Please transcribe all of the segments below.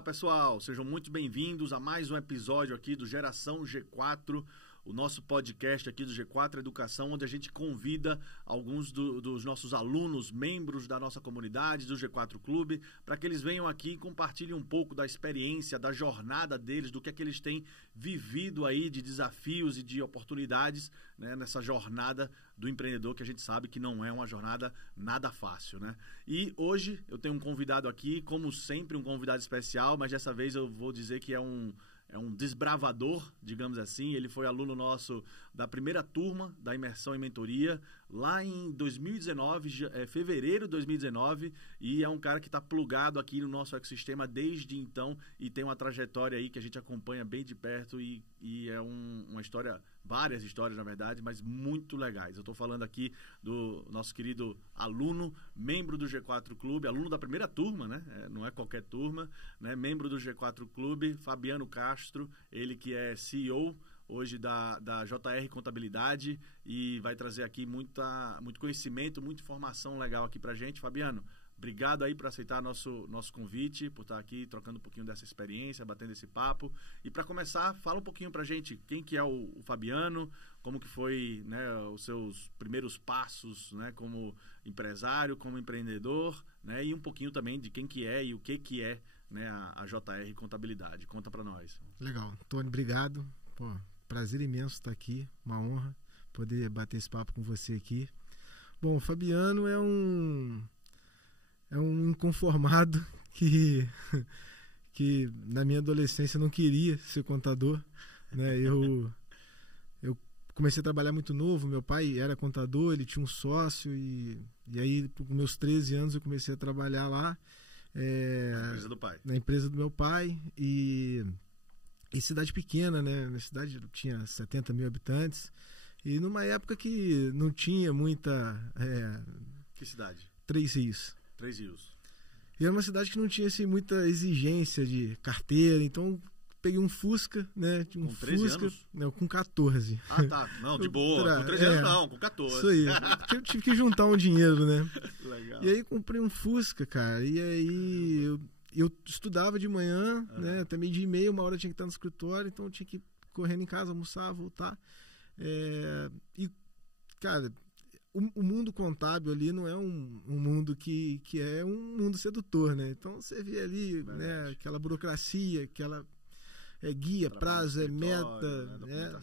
Olá, pessoal, sejam muito bem-vindos a mais um episódio aqui do Geração G4, o nosso podcast aqui do G4 Educação, onde a gente convida alguns dos nossos alunos, membros da nossa comunidade, do G4 Clube, para que eles venham aqui e compartilhem um pouco da experiência, da jornada deles, do que é que eles têm vivido aí de desafios e de oportunidades, né, nessa jornada do empreendedor, que a gente sabe que não é uma jornada nada fácil, né? E hoje eu tenho um convidado aqui, como sempre, um convidado especial, mas dessa vez eu vou dizer que é um desbravador, digamos assim. Ele foi aluno nosso da primeira turma da Imersão em Mentoria, lá em 2019, fevereiro de 2019, e é um cara que está plugado aqui no nosso ecossistema desde então e tem uma trajetória aí que a gente acompanha bem de perto e é uma história, várias histórias na verdade, mas muito legais. Eu estou falando aqui do nosso querido aluno, membro do G4 Clube, aluno da primeira turma, né? Não é qualquer turma, né? Membro do G4 Clube, Fabiano Castro, ele que é CEO hoje da JR Contabilidade e vai trazer aqui muito conhecimento, muita informação legal aqui pra gente. Fabiano, obrigado aí por aceitar nosso convite, por estar aqui trocando um pouquinho dessa experiência, batendo esse papo. E para começar, fala um pouquinho pra gente quem que é o Fabiano, como que foi, né, os seus primeiros passos, né, como empresário, como empreendedor, né, e um pouquinho também de quem que é e o que é, né, a JR Contabilidade. Conta para nós. Legal. Tony, obrigado. Pô, prazer imenso estar aqui, uma honra poder bater esse papo com você aqui. Bom, o Fabiano é um inconformado que na minha adolescência não queria ser contador, né? Eu comecei a trabalhar muito novo, meu pai era contador, ele tinha um sócio e aí com meus 13 anos eu comecei a trabalhar lá. Na empresa do pai. Na empresa do meu pai e cidade pequena, né? Na cidade tinha 70 mil habitantes e numa época que não tinha muita... Que cidade? Três Rios. Três Rios. E era uma cidade que não tinha assim, muita exigência de carteira, então peguei um Fusca, né? Com 13 anos? Não, com 14. Ah, tá. Não, de boa. Com 13 anos não, com 14. Isso aí. Porque eu tive que juntar um dinheiro, né? Legal. E aí comprei um Fusca, cara. E aí eu estudava de manhã, né? Até meio-dia e meia, uma hora eu tinha que estar no escritório, então eu tinha que ir correndo em casa, almoçar, voltar. E, cara, o mundo contábil ali não é um mundo que é um mundo sedutor, né? Então você vê ali, né, aquela burocracia, aquela guia, prazo, meta, né?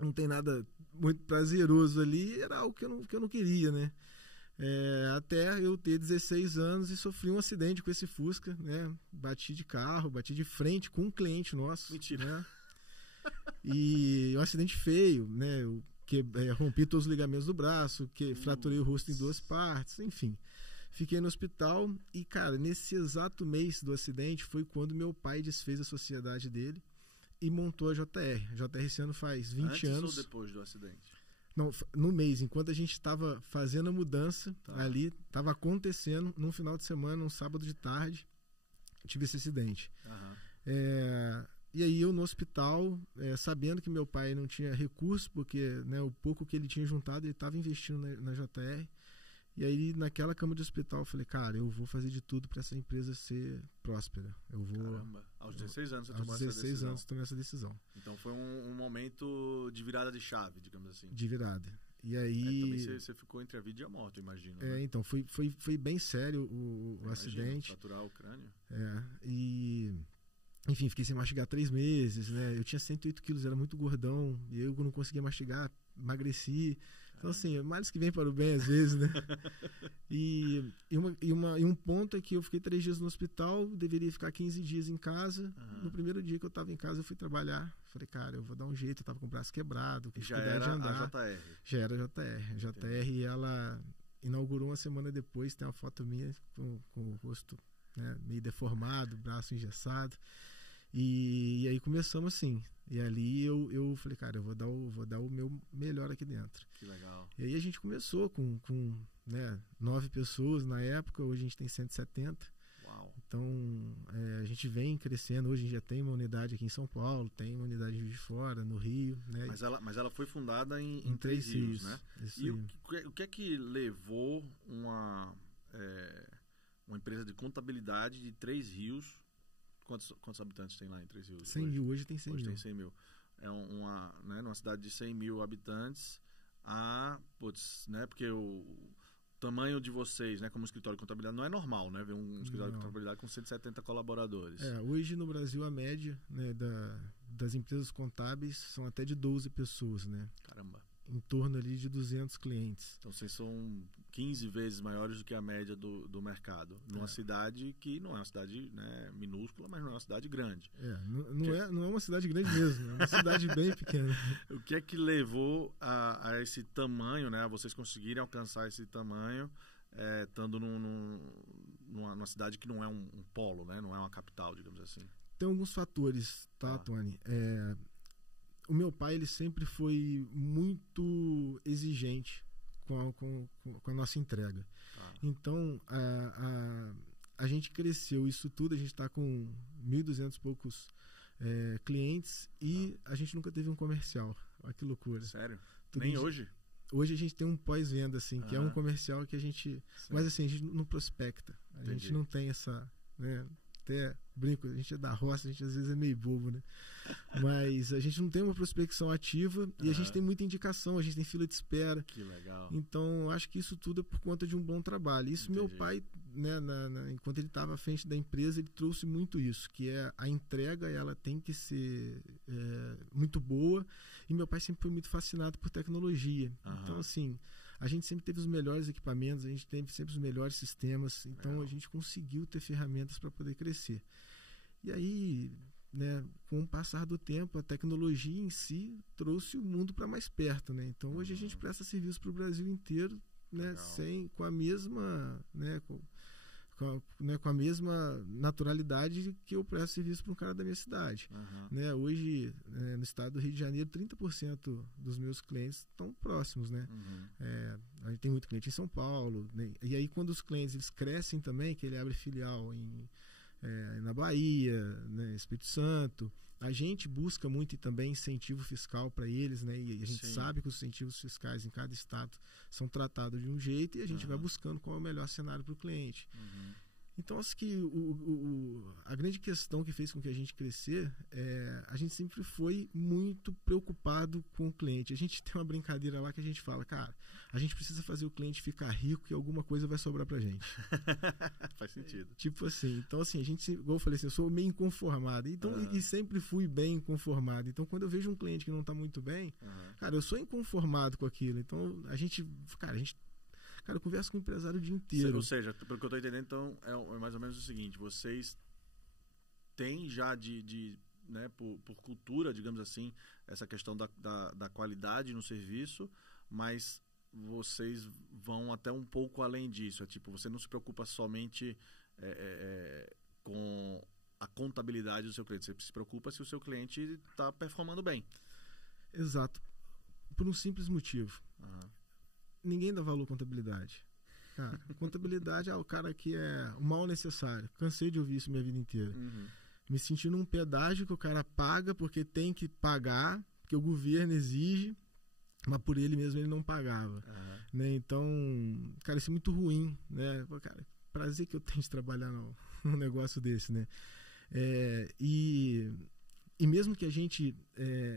Não tem nada muito prazeroso ali, era algo que eu não queria, né? Até eu ter 16 anos e sofri um acidente com esse Fusca, né? Bati de carro, bati de frente com um cliente nosso. Mentira. Né? E um acidente feio, né? Eu rompi todos os ligamentos do braço, fraturei o rosto em duas partes, enfim. Fiquei no hospital e, cara, nesse exato mês do acidente foi quando meu pai desfez a sociedade dele e montou a JR. A JR esse ano faz 20 anos. Antes ou depois do acidente? Não, no mês, enquanto a gente estava fazendo a mudança ali, estava acontecendo, num final de semana, um sábado de tarde, tive esse acidente. E aí eu no hospital, sabendo que meu pai não tinha recurso, porque, né, o pouco que ele tinha juntado, ele estava investindo na JR. E aí naquela cama de hospital eu falei, cara, eu vou fazer de tudo para essa empresa ser próspera. Caramba, aos 16 anos você tomou essa decisão. Aos 16 anos eu tomei essa decisão. Então foi um momento de virada de chave, digamos assim. De virada. E aí... também você ficou entre a vida e a morte, eu imagino. Né? Então foi bem sério o acidente. Fraturar o crânio. E... Enfim, fiquei sem mastigar 3 meses, né? Eu tinha 108 quilos, era muito gordão. E eu não conseguia mastigar, emagreci. Então, assim, males que vem para o bem às vezes, né? E um ponto é que eu fiquei 3 dias no hospital, deveria ficar 15 dias em casa. No primeiro dia que eu estava em casa, eu fui trabalhar. Falei, cara, eu vou dar um jeito. Eu estava com o braço quebrado, com dificuldade de andar. A JR? Já era a JR. A JR, ela inaugurou uma semana depois, tem uma foto minha com o rosto, né, meio deformado, braço engessado. E aí começamos assim. E ali eu falei, cara, eu vou dar o meu melhor aqui dentro. Que legal. E aí a gente começou com né, 9 pessoas na época, hoje a gente tem 170. Uau. Então a gente vem crescendo, hoje a gente já tem uma unidade aqui em São Paulo, tem uma unidade em Juiz de Fora, no Rio. Né? Mas ela foi fundada em Três Rios, né? E o que é que levou uma empresa de contabilidade de Três Rios Quantos habitantes tem lá em Três Rios? 100 mil, hoje tem 100 hoje mil. Tem 100 mil. É né, numa cidade de 100 mil habitantes, né, porque o tamanho de vocês, né, como escritório de contabilidade, não é normal, né, ver um escritório de contabilidade com 170 colaboradores. Hoje no Brasil a média, né, das empresas contábeis são até de 12 pessoas, né? Caramba. Em torno ali de 200 clientes. Então vocês são 15 vezes maiores do que a média do mercado. Numa cidade que não é uma cidade, né, minúscula, mas não é uma cidade grande. Não é uma cidade grande mesmo, é uma cidade bem pequena. O que é que levou a esse tamanho, né, a vocês conseguirem alcançar esse tamanho, estando numa cidade que não é um polo, né, não é uma capital, digamos assim? Tem alguns fatores, tá, Tony? O meu pai, ele sempre foi muito exigente com a nossa entrega. Então, a gente cresceu isso tudo, a gente está com 1.200 e poucos clientes e a gente nunca teve um comercial. Olha que loucura. Sério? Nem hoje? Hoje a gente tem um pós-venda, assim, que é um comercial que a gente... Sim. Mas assim, a gente não prospecta. A gente não tem essa... Né, até brinco, a gente é da roça, a gente às vezes é meio bobo, né? Mas a gente não tem uma prospecção ativa e a gente tem muita indicação, a gente tem fila de espera. Que legal. Então, acho que isso tudo é por conta de um bom trabalho. Isso meu pai, né, enquanto ele estava à frente da empresa, ele trouxe muito isso, que é a entrega, ela tem que ser muito boa. E meu pai sempre foi muito fascinado por tecnologia. Então, assim, a gente sempre teve os melhores equipamentos, a gente teve sempre os melhores sistemas. Então, a gente conseguiu ter ferramentas para poder crescer. E aí, né, com o passar do tempo, a tecnologia em si trouxe o mundo para mais perto, né? Então, hoje a gente presta serviço para o Brasil inteiro, né, com a mesma, né, com a mesma naturalidade que eu presto serviço para um cara da minha cidade. Né? Hoje, no estado do Rio de Janeiro, 30% dos meus clientes estão próximos, né? A gente tem muito cliente em São Paulo, né? E aí quando os clientes eles crescem também, que ele abre filial na Bahia, né, Espírito Santo, a gente busca muito também incentivo fiscal para eles, né? E a gente sabe que os incentivos fiscais em cada estado são tratados de um jeito e a gente vai buscando qual é o melhor cenário para o cliente. Então, acho que a grande questão que fez com que a gente crescer a gente sempre foi muito preocupado com o cliente. A gente tem uma brincadeira lá que a gente fala, cara, a gente precisa fazer o cliente ficar rico e alguma coisa vai sobrar pra gente. Faz sentido. Tipo assim, então assim, a gente, igual eu falei assim, eu sou meio inconformado, então, e sempre fui bem inconformado. Então, quando eu vejo um cliente que não tá muito bem, cara, eu sou inconformado com aquilo. Então, Cara, eu converso com o empresário o dia inteiro. Ou seja, pelo que eu estou entendendo, então, é mais ou menos o seguinte, vocês têm já né, por cultura, digamos assim, essa questão da qualidade no serviço, mas vocês vão até um pouco além disso. É tipo, você não se preocupa somente com a contabilidade do seu cliente, você se preocupa se o seu cliente está performando bem. Exato. Por um simples motivo. Ninguém dá valor à contabilidade. Cara, contabilidade o cara que é o mal necessário. Cansei de ouvir isso minha vida inteira. Me sentindo um pedágio que o cara paga porque tem que pagar, porque o governo exige, mas por ele mesmo ele não pagava. Né? Então, cara, isso é muito ruim. Né? Cara, prazer que eu tenho de trabalhar num negócio desse. Né? E mesmo que a gente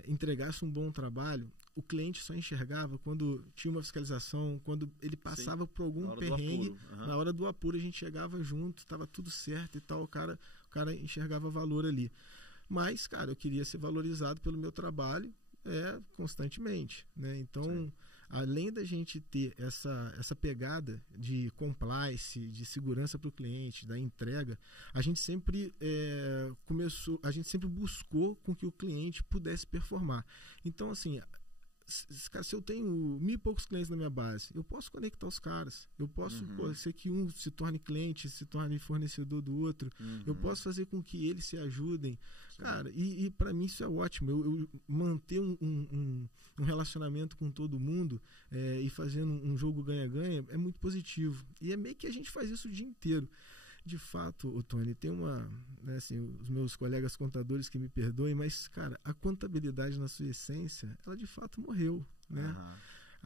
entregasse um bom trabalho, o cliente só enxergava quando tinha uma fiscalização, quando ele passava por algum perrengue. Na hora do apuro a gente chegava junto, estava tudo certo e tal, o cara enxergava valor ali. Mas, cara, eu queria ser valorizado pelo meu trabalho constantemente. Né? Então, além da gente ter essa pegada de compliance, de segurança para o cliente, da entrega, a gente sempre buscou com que o cliente pudesse performar. Então, assim, se eu tenho 1.000 e poucos clientes na minha base, eu posso conectar os caras, eu posso ser que um se torne cliente, se torne fornecedor do outro, eu posso fazer com que eles se ajudem. Cara, e para mim isso é ótimo, eu manter um relacionamento com todo mundo e fazendo um jogo ganha-ganha é muito positivo, e é meio que a gente faz isso o dia inteiro. De fato, Tony, tem né, assim, os meus colegas contadores que me perdoem, mas, cara, a contabilidade na sua essência, ela de fato morreu, né?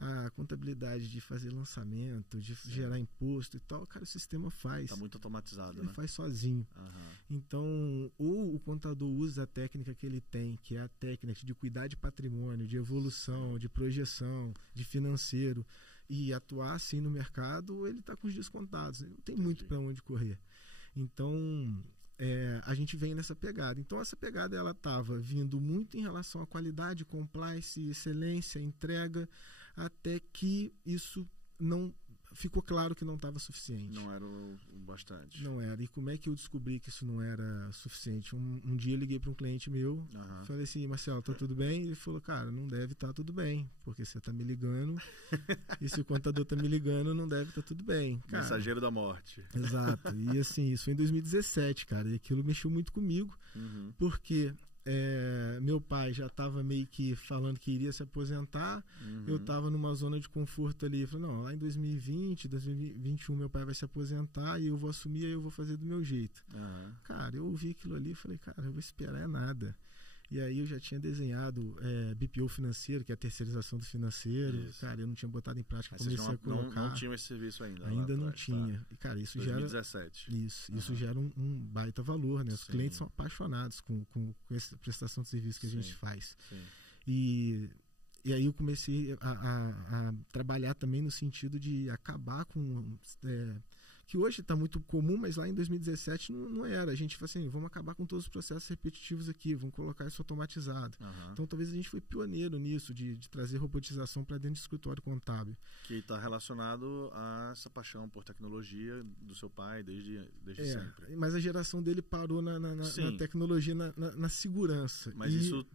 a contabilidade de fazer lançamento, de gerar imposto e tal, cara, o sistema faz. Está muito automatizado, ele né? faz sozinho. Aham. Então, ou o contador usa a técnica que ele tem, que é a técnica de cuidar de patrimônio, de evolução, de projeção, de financeiro, e atuar assim no mercado, ou ele está com os dias contados. Não tem muito para onde correr. Então, a gente vem nessa pegada. Então, essa pegada ela estava vindo muito em relação à qualidade, compliance, excelência, entrega, até que isso não ficou claro que não estava suficiente. Não era o bastante. Não era. E como é que eu descobri que isso não era suficiente? Um dia eu liguei para um cliente meu, falei assim, Marcelo, tá tudo bem? Ele falou, cara, não deve estar tudo bem, porque você tá me ligando e se o contador tá me ligando, não deve estar tudo bem. Cara, mensageiro da morte. Exato. E assim, isso foi em 2017, cara, e aquilo mexeu muito comigo, porque meu pai já estava meio que falando que iria se aposentar, eu estava numa zona de conforto ali, falei, não, lá em 2020, 2021 meu pai vai se aposentar e eu vou assumir, aí eu vou fazer do meu jeito. Cara, eu ouvi aquilo ali e falei, cara, eu vou esperar nada. E aí eu já tinha desenhado BPO financeiro, que é a terceirização do financeiro. Isso. Cara, eu não tinha botado em prática, comecei a colocar. Não tinha esse serviço ainda. Ainda não tinha. Tá. E, cara, isso 2017. gera. Isso gera um baita valor, né? Os clientes são apaixonados com essa prestação de serviço que a gente faz. Sim. E aí eu comecei a trabalhar também no sentido de acabar com. Que hoje está muito comum, mas lá em 2017 não era. A gente falou assim, vamos acabar com todos os processos repetitivos aqui, vamos colocar isso automatizado. Então talvez a gente foi pioneiro nisso, de trazer robotização para dentro do escritório contábil. Que está relacionado a essa paixão por tecnologia do seu pai desde sempre. Mas a geração dele parou na tecnologia, na segurança. Mas isso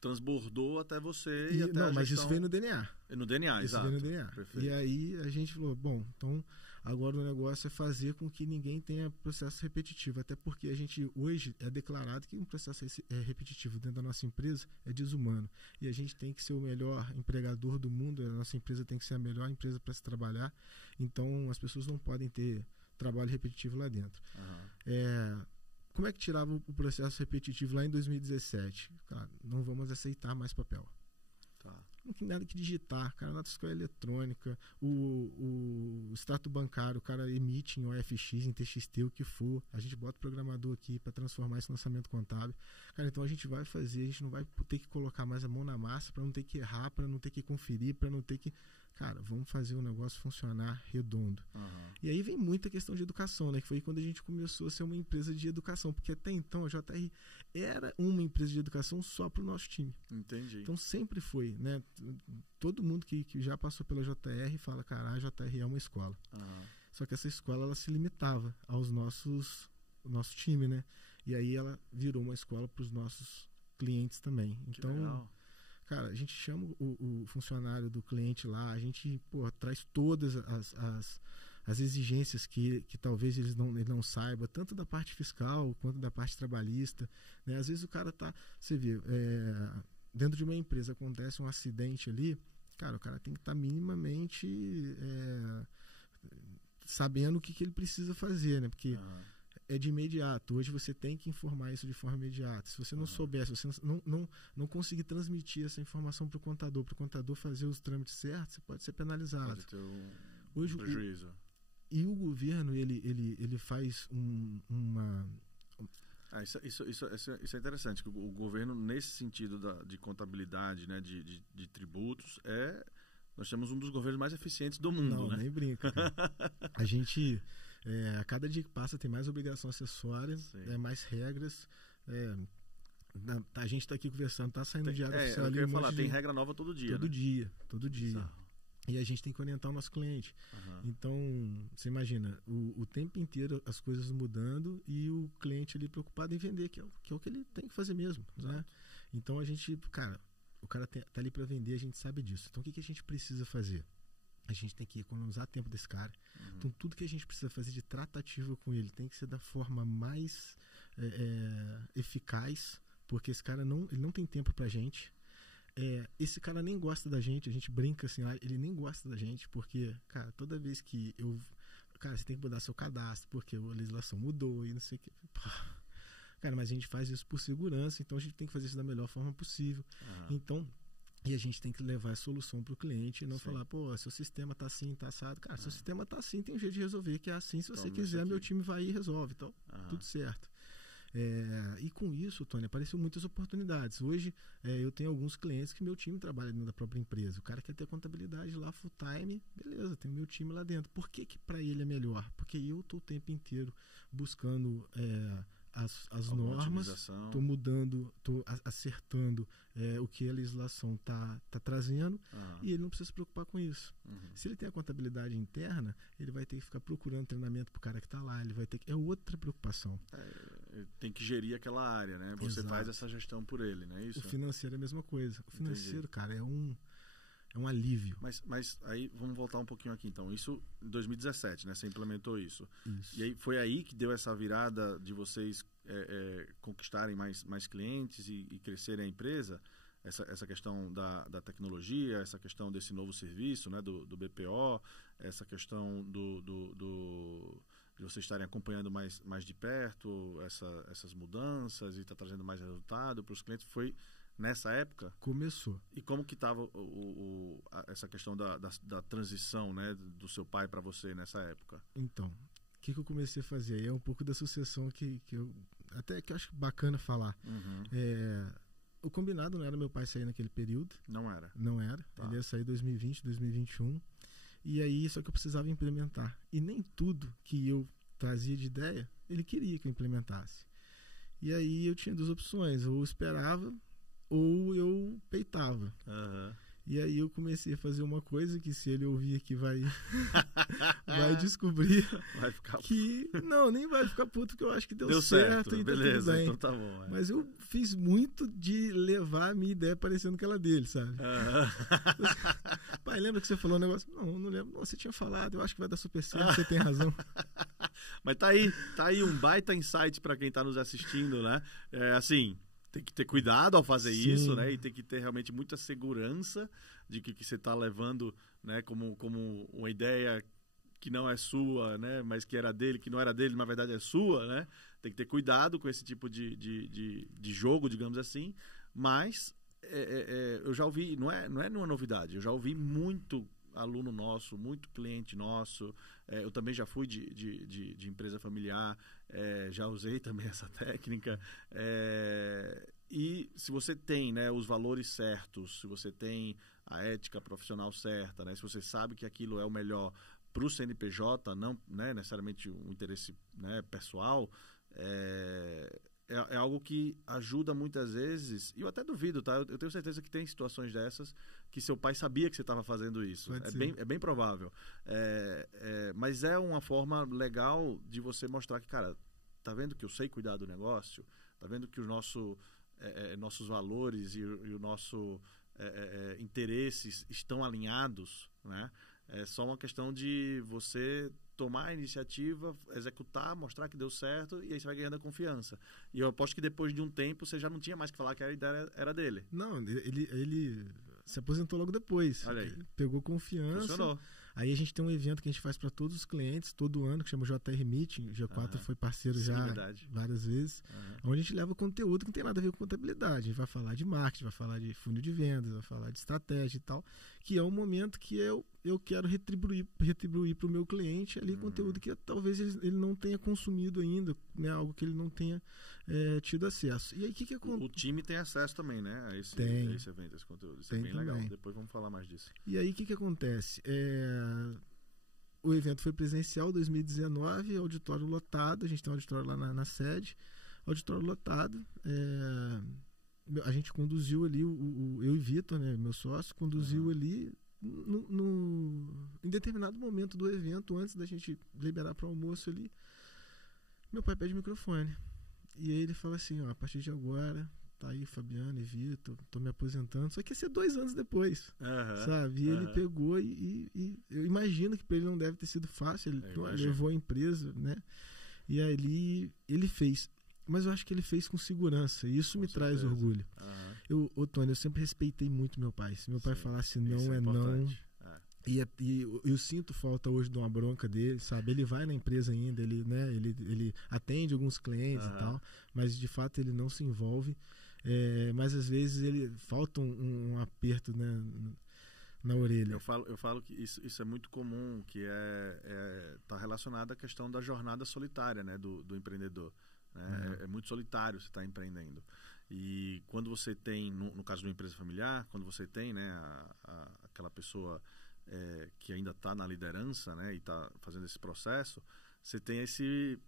transbordou até você e até não, a mas gestão... isso veio no DNA. No DNA, isso exato. Veio no DNA. Perfeito. E aí a gente falou, bom, então agora o negócio é fazer com que ninguém tenha processo repetitivo, até porque a gente hoje é declarado que um processo repetitivo dentro da nossa empresa é desumano, e a gente tem que ser o melhor empregador do mundo, a nossa empresa tem que ser a melhor empresa para se trabalhar, então as pessoas não podem ter trabalho repetitivo lá dentro. Como é que tirava o processo repetitivo lá em 2017? Cara, não vamos aceitar mais papel. Não tem nada que digitar, cara, nota fiscal eletrônica, o extrato bancário, o cara emite em OFX, em TXT, o que for, a gente bota o programador aqui para transformar esse lançamento contábil. Cara, então a gente vai fazer, a gente não vai ter que colocar mais a mão na massa para não ter que errar, para não ter que conferir, para não ter que... Cara, vamos fazer o negócio funcionar redondo. E aí vem muita questão de educação, né? Que foi quando a gente começou a ser uma empresa de educação, porque até então a JR era uma empresa de educação só para o nosso time. Entendi. Então sempre foi, né? Todo mundo que já passou pela JR fala, cara, a JR é uma escola. Só que essa escola, ela se limitava aos nosso time, né? E aí ela virou uma escola para os nossos clientes também. Então, legal. Cara, a gente chama o funcionário do cliente lá, a gente traz todas as exigências que talvez ele não saiba, tanto da parte fiscal quanto da parte trabalhista, né? Às vezes o cara tá, você vê, dentro de uma empresa acontece um acidente ali, cara, o cara tem que estar minimamente sabendo o que ele precisa fazer, né? Porque é de imediato. Hoje você tem que informar isso de forma imediata. Se você não souber, se você não conseguir transmitir essa informação para o contador fazer os trâmites certos, você pode ser penalizado. Pode ter um prejuízo. E o governo, ele faz uma... Isso é interessante. Que o governo, nesse sentido de contabilidade, né, de tributos, nós temos um dos governos mais eficientes do mundo. Não, né? Nem brinca, cara. A gente... a cada dia que passa tem mais obrigação acessória, mais regras. A gente está aqui conversando, está saindo diário oficial ali. Eu ia falar, tem regra nova todo dia. Todo dia. E a gente tem que orientar o nosso cliente. Então, você imagina, o tempo inteiro as coisas mudando e o cliente ali preocupado em vender, que é o que ele tem que fazer mesmo. Né? Então a gente, cara, o cara tá ali para vender, a gente sabe disso. Então o que a gente precisa fazer? A gente tem que economizar tempo desse cara. Então, tudo que a gente precisa fazer de tratativa com ele tem que ser da forma mais eficaz, porque esse cara ele não tem tempo pra gente. Esse cara nem gosta da gente, a gente brinca assim, ele nem gosta da gente, porque, cara, toda vez que cara, você tem que mudar seu cadastro, porque a legislação mudou e não sei o que. Cara, mas a gente faz isso por segurança, então a gente tem que fazer isso da melhor forma possível. Então, E a gente tem que levar a solução para o cliente e não Sim. falar, pô, seu sistema tá assim, tá assado. Cara, seu sistema tá assim, tem um jeito de resolver, que é assim. Se você Toma quiser, isso meu aqui. time vai e resolve. Então, tudo certo. E com isso, Tony, apareceram muitas oportunidades. Hoje, eu tenho alguns clientes que meu time trabalha dentro da própria empresa. O cara quer ter contabilidade lá full time, beleza, tem o meu time lá dentro. Por que para ele é melhor? Porque eu estou o tempo inteiro buscando as normas, estou mudando, estou acertando o que a legislação está trazendo, e ele não precisa se preocupar com isso. Se ele tem a contabilidade interna, ele vai ter que ficar procurando treinamento para o cara que está lá, ele vai ter que... É outra preocupação. Tem que gerir aquela área, né? Você Exato. faz essa gestão por ele, não é isso? O financeiro é a mesma coisa. O financeiro, Entendi. cara, é um alívio. Mas aí, vamos voltar um pouquinho aqui, então. Isso em 2017, né? Você implementou isso. Isso. E aí, foi aí que deu essa virada de vocês conquistarem mais clientes e crescerem a empresa? Essa questão da tecnologia, essa questão desse novo serviço, né? Do BPO, essa questão de vocês estarem acompanhando mais de perto essas mudanças e está trazendo mais resultado para os clientes. Foi nessa época? Começou. E como que estava essa questão da transição, né, do seu pai para você nessa época? Então, o que eu comecei a fazer? Aí é um pouco da sucessão que eu acho bacana falar. O combinado não era meu pai sair naquele período. Não era? Não era. Tá. Ele ia sair em 2020, 2021. E aí, só que eu precisava implementar. E nem tudo que eu trazia de ideia, ele queria que eu implementasse. E aí eu tinha duas opções. Ou eu esperava, ou eu peitava. E aí eu comecei a fazer uma coisa que, se ele ouvir aqui, vai descobrir vai ficar... que... Não, nem vai ficar puto, porque eu acho que deu certo e beleza, tá tudo bem. então tá bom. Mas eu fiz muito de levar a minha ideia parecendo aquela dele, sabe? Pai, lembra que você falou um negócio? Não lembro. Não, você tinha falado, eu acho que vai dar super certo, você tem razão. Mas tá aí um baita insight para quem tá nos assistindo, né? Assim... Tem que ter cuidado ao fazer Sim. isso, né? E tem que ter realmente muita segurança de que você está levando, né, como uma ideia que não é sua, né? Mas que era dele, que não era dele, na verdade é sua, né? Tem que ter cuidado com esse tipo de jogo, digamos assim. Mas eu já ouvi, não é nenhuma novidade, eu já ouvi muito aluno nosso, muito cliente nosso. Eu também já fui de empresa familiar, já usei também essa técnica. E se você tem, né, os valores certos, se você tem a ética profissional certa, né, se você sabe que aquilo é o melhor para o CNPJ, não, né, necessariamente um interesse, né, pessoal, é algo que ajuda muitas vezes, e eu até duvido, tá? Eu tenho certeza que tem situações dessas que seu pai sabia que você estava fazendo isso. É bem provável. Mas é uma forma legal de você mostrar que, cara, tá vendo que eu sei cuidar do negócio? Tá vendo que os nossos valores e o nosso interesses estão alinhados, né? É só uma questão de você tomar a iniciativa, executar, mostrar que deu certo, e aí você vai ganhando a confiança. E eu aposto que depois de um tempo você já não tinha mais que falar que a ideia era dele. Não, ele se aposentou logo depois. Olha aí. Pegou confiança. Funcionou. Aí a gente tem um evento que a gente faz para todos os clientes todo ano, que chama JR Meeting. O G4 foi parceiro já várias vezes. Onde a gente leva conteúdo que não tem nada a ver com contabilidade. A gente vai falar de marketing, vai falar de funil de vendas, vai falar de estratégia e tal. Que é um momento que eu quero retribuir para o meu cliente ali conteúdo que talvez ele não tenha consumido ainda, né? Algo que ele não tenha tido acesso. E aí o que acontece? O time tem acesso também, né? A esse evento, esse conteúdo. Isso é bem legal. Depois vamos falar mais disso. E aí o que acontece? O evento foi presencial, 2019, auditório lotado. A gente tem um auditório lá na sede. Auditório lotado. A gente conduziu ali, eu e Vitor, né, meu sócio, conduziu ali em determinado momento do evento, antes da gente liberar para o almoço ali. Meu pai pede o microfone. E aí ele fala assim, ó, a partir de agora, tá aí Fabiano e Vitor, tô me aposentando. Só que ia ser 2 anos depois, sabe? E ele pegou e eu imagino que para ele não deve ter sido fácil. Ele levou a empresa, né? E ali ele fez. Mas eu acho que ele fez com segurança. E isso me traz orgulho. Tony, eu sempre respeitei muito meu pai. Se meu pai falasse não, é não. E eu sinto falta hoje de uma bronca dele, sabe? Ele vai na empresa ainda, ele atende alguns clientes e tal, mas de fato ele não se envolve. mas às vezes ele falta um aperto, né, na orelha. Eu falo que isso é muito comum, que tá relacionado à questão da jornada solitária, né, do empreendedor. Né? É muito solitário você estar empreendendo. E quando você tem, no caso de uma empresa familiar, quando você tem, né, aquela pessoa que ainda está na liderança, né, e está fazendo esse processo, você tem esse,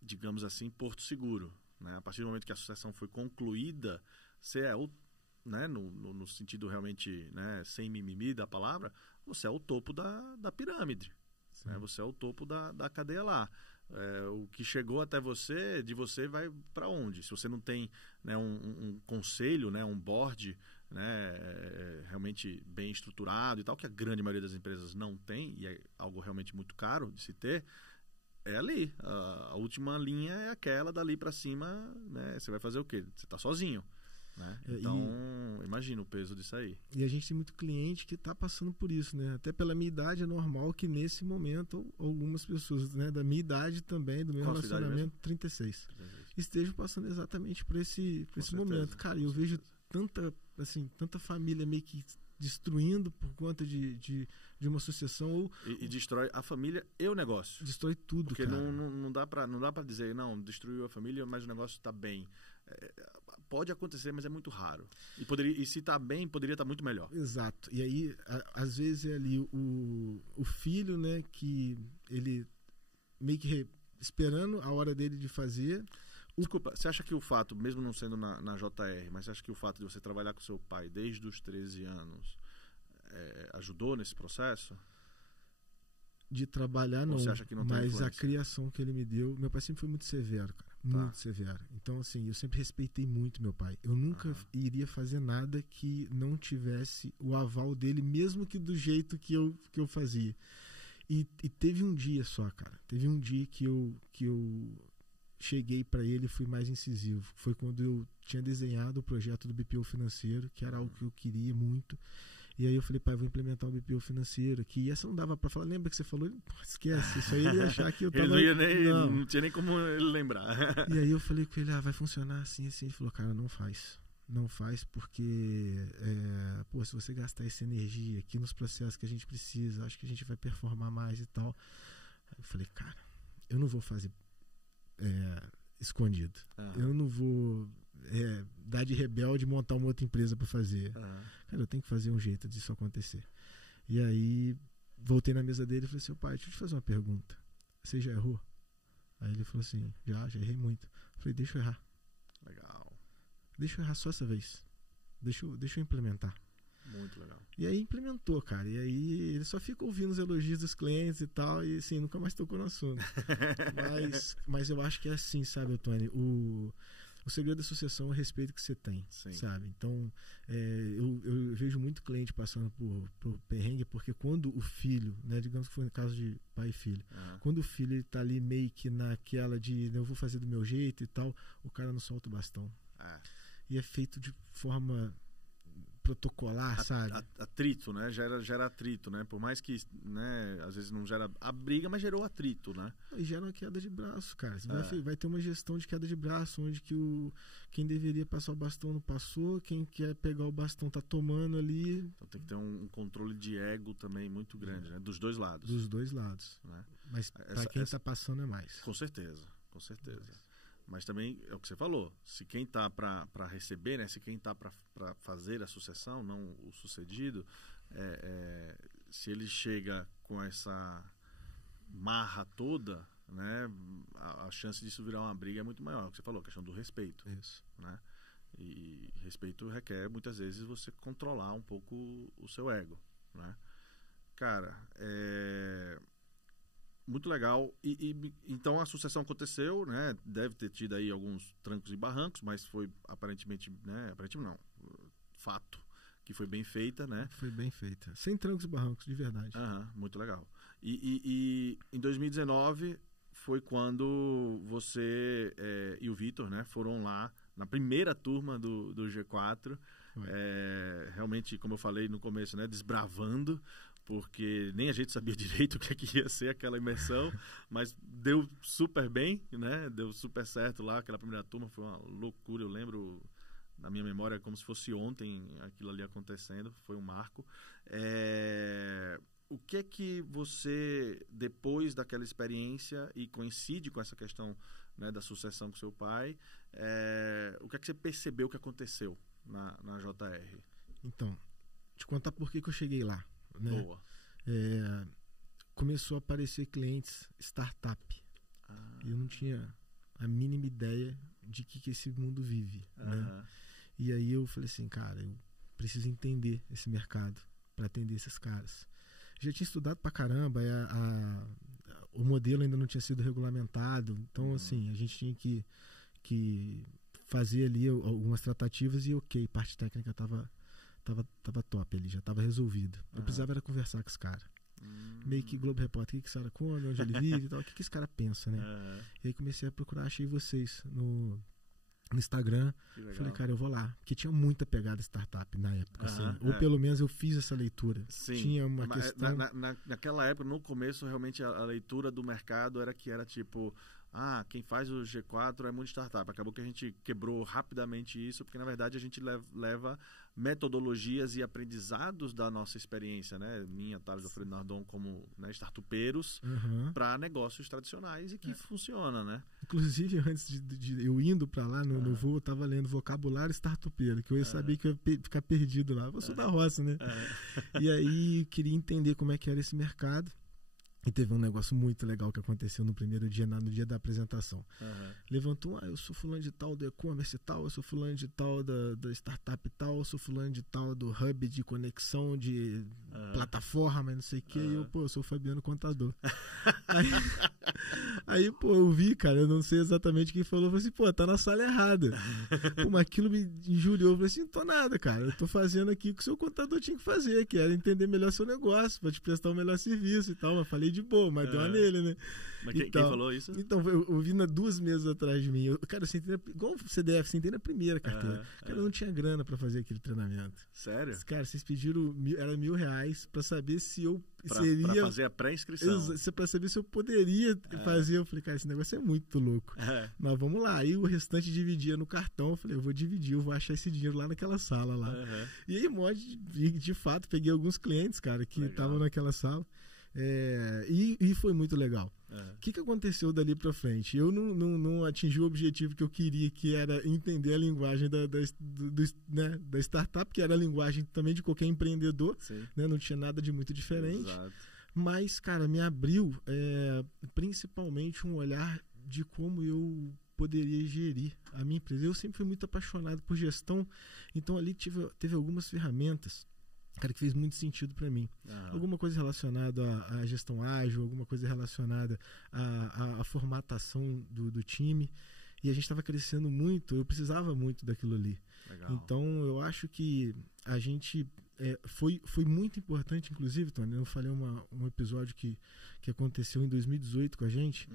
digamos assim, porto seguro. Né? A partir do momento que a sucessão foi concluída, você né, no sentido realmente, né, sem mimimi da palavra, você é o topo da pirâmide. Né? Você é o topo da cadeia lá. O que chegou até você, de você vai para onde? Se você não tem, né, um conselho, né, um board, né, realmente bem estruturado e tal, que a grande maioria das empresas não tem, e é algo realmente muito caro de se ter, é ali. A última linha é aquela, dali para cima, né, você vai fazer o quê? Você está sozinho. Né? Então, imagina o peso disso aí. E a gente tem muito cliente que está passando por isso, né? Até pela minha idade é normal que nesse momento algumas pessoas, né, da minha idade também, do meu relacionamento, 36, estejam passando exatamente por esse momento. Cara, eu vejo tanta família meio que destruindo por conta de uma sucessão e destrói a família e o negócio. Destrói tudo, porque cara. Não dá para dizer, não, destruiu a família, mas o negócio está bem. Pode acontecer, mas é muito raro. E se está bem, poderia estar muito melhor. Exato. E aí, às vezes, é ali o filho, né, que ele meio que esperando a hora dele de fazer. Desculpa, você acha que o fato, mesmo não sendo na JR, mas você acha que o fato de você trabalhar com seu pai desde os 13 anos ajudou nesse processo? De trabalhar, não. Você acha que não tem mas influência? A criação que ele me deu... Meu pai sempre foi muito severo, cara. Muito severo. Então, assim, eu sempre respeitei muito meu pai. Eu nunca iria fazer nada que não tivesse o aval dele, mesmo que do jeito que eu fazia. E teve um dia só, cara. Teve um dia que eu cheguei para ele e fui mais incisivo. Foi quando eu tinha desenhado o projeto do BPO financeiro, que era algo que eu queria muito. E aí eu falei, pai, vou implementar o BPO financeiro aqui. E essa não dava pra falar. Lembra que você falou? Esquece, isso aí ele ia achar que eu tava... não tinha nem como ele lembrar. E aí eu falei com ele, vai funcionar assim, assim. Ele falou, cara, não faz. Não faz porque, se você gastar essa energia aqui nos processos que a gente precisa, acho que a gente vai performar mais e tal. Aí eu falei, cara, eu não vou fazer escondido. Eu não vou... dar de rebelde e montar uma outra empresa para fazer. Cara, eu tenho que fazer um jeito disso acontecer. E aí voltei na mesa dele e falei assim, pai, deixa eu te fazer uma pergunta. Você já errou? Aí ele falou assim, já errei muito. Eu falei, deixa eu errar. Legal. Deixa eu errar só essa vez. Deixa eu implementar. Muito legal. E aí implementou, cara. E aí ele só fica ouvindo os elogios dos clientes e tal, e assim, nunca mais tocou no assunto. mas eu acho que é assim, sabe, Tony? O segredo da sucessão é o respeito que você tem, sabe? Então, eu vejo muito cliente passando por perrengue, porque quando o filho, né, digamos que foi no caso de pai e filho, quando o filho está ali meio que naquela de eu vou fazer do meu jeito e tal, o cara não solta o bastão. E é feito de forma protocolar, sabe? Atrito, né? Gera atrito, né? Por mais que, né, às vezes não gera a briga, mas gerou atrito, né? E gera uma queda de braço, cara. Você vai ter uma gestão de queda de braço, onde que quem deveria passar o bastão não passou, quem quer pegar o bastão tá tomando ali. Então tem que ter um controle de ego também muito grande, né? Dos dois lados. Dos dois lados. Né? Mas para quem tá passando é mais. Com certeza. Mas também é o que você falou, se quem está para receber, né, se quem está para fazer a sucessão, não o sucedido, se ele chega com essa marra toda, né, a chance disso virar uma briga é muito maior. É o que você falou, a questão do respeito. Isso. Né? E respeito requer, muitas vezes, você controlar um pouco o seu ego. Né? Cara, muito legal. Então a sucessão aconteceu, né? Deve ter tido aí alguns trancos e barrancos, mas foi aparentemente, né? Aparentemente não, fato que foi bem feita, né? Foi bem feita, sem trancos e barrancos, de verdade. Muito legal. E em 2019 foi quando você e o Vitor, né, foram lá na primeira turma do G4, realmente, como eu falei no começo, né, desbravando, porque nem a gente sabia direito o que ia ser aquela imersão, mas deu super bem, né? Deu super certo lá, aquela primeira turma foi uma loucura, eu lembro na minha memória é como se fosse ontem aquilo ali acontecendo, foi um marco. O que é que você, depois daquela experiência, e coincide com essa questão, né, da sucessão com seu pai, o que é que você percebeu que aconteceu na JR? Então, te contar por que eu cheguei lá. Né? Boa. Começou a aparecer clientes startup. Eu não tinha a mínima ideia de que esse mundo vive. Né? E aí eu falei assim, cara, eu preciso entender esse mercado para atender esses caras. Já tinha estudado pra caramba, o modelo ainda não tinha sido regulamentado, então assim, a gente tinha que fazer ali algumas tratativas e ok, parte técnica tava top ali, já tava resolvido. Eu precisava era conversar com os caras. Meio que Globo Repórter, o que esse cara come, onde ele vive e tal, o que esse cara pensa, né? E aí comecei a procurar, achei vocês no Instagram, falei, cara, eu vou lá, porque tinha muita pegada startup na época, assim, ou pelo menos eu fiz essa leitura. Sim. Tinha uma questão... Naquela época, no começo, realmente a leitura do mercado era tipo, quem faz o G4 é muito startup. Acabou que a gente quebrou rapidamente isso, porque na verdade a gente leva metodologias e aprendizados da nossa experiência, né? Minha, Thales, Alfredo Nardon, como, né, startupeiros, para negócios tradicionais e que funciona, né? Inclusive, antes de eu indo para lá no voo, eu tava lendo vocabulário startupeiro, que eu ia saber que eu ia ficar perdido lá. Eu sou da roça, né? E aí eu queria entender como é que era esse mercado. E teve um negócio muito legal que aconteceu no primeiro dia, no dia da apresentação. Levantou, eu sou fulano de tal do e-commerce e tal, eu sou fulano de tal da startup e tal, eu sou fulano de tal do hub de conexão de plataforma e não sei o que. E eu sou o Fabiano Contador. aí, eu vi, cara, eu não sei exatamente quem falou, eu falei assim, tá na sala errada. Mas aquilo me injuriou, eu falei assim, não tô nada, cara, eu tô fazendo aqui o que o seu contador tinha que fazer, que era entender melhor seu negócio, pra te prestar o melhor serviço e tal, mas falei de boa, mas deu uma nele, né? Mas quem falou isso? Então, eu vi 2 mesas atrás de mim. Cara, eu sentei igual o CDF, sentei na primeira carteira. Cara, eu não tinha grana pra fazer aquele treinamento. Sério? Cara, vocês pediram, era R$1.000 pra saber se eu seria... Pra fazer a pré-inscrição. Pra saber se eu poderia fazer. Eu falei, cara, esse negócio é muito louco. Mas vamos lá. Aí o restante dividia no cartão. Eu falei, eu vou dividir, eu vou achar esse dinheiro lá naquela sala lá. E aí, de fato, peguei alguns clientes, cara, que estavam naquela sala. E foi muito legal. O que aconteceu dali pra frente? Eu não atingi o objetivo que eu queria, que era entender a linguagem da startup, que era a linguagem também de qualquer empreendedor, né? Não tinha nada de muito diferente. Exato. Mas, cara, me abriu principalmente um olhar de como eu poderia gerir a minha empresa. Eu sempre fui muito apaixonado por gestão, então ali teve algumas ferramentas, cara, que fez muito sentido para mim. Alguma coisa relacionada à gestão ágil, alguma coisa relacionada à formatação do time. E a gente estava crescendo muito, eu precisava muito daquilo ali. Legal. Então, eu acho que a gente... foi muito importante, inclusive, Tony, eu falei um episódio que aconteceu em 2018 com a gente,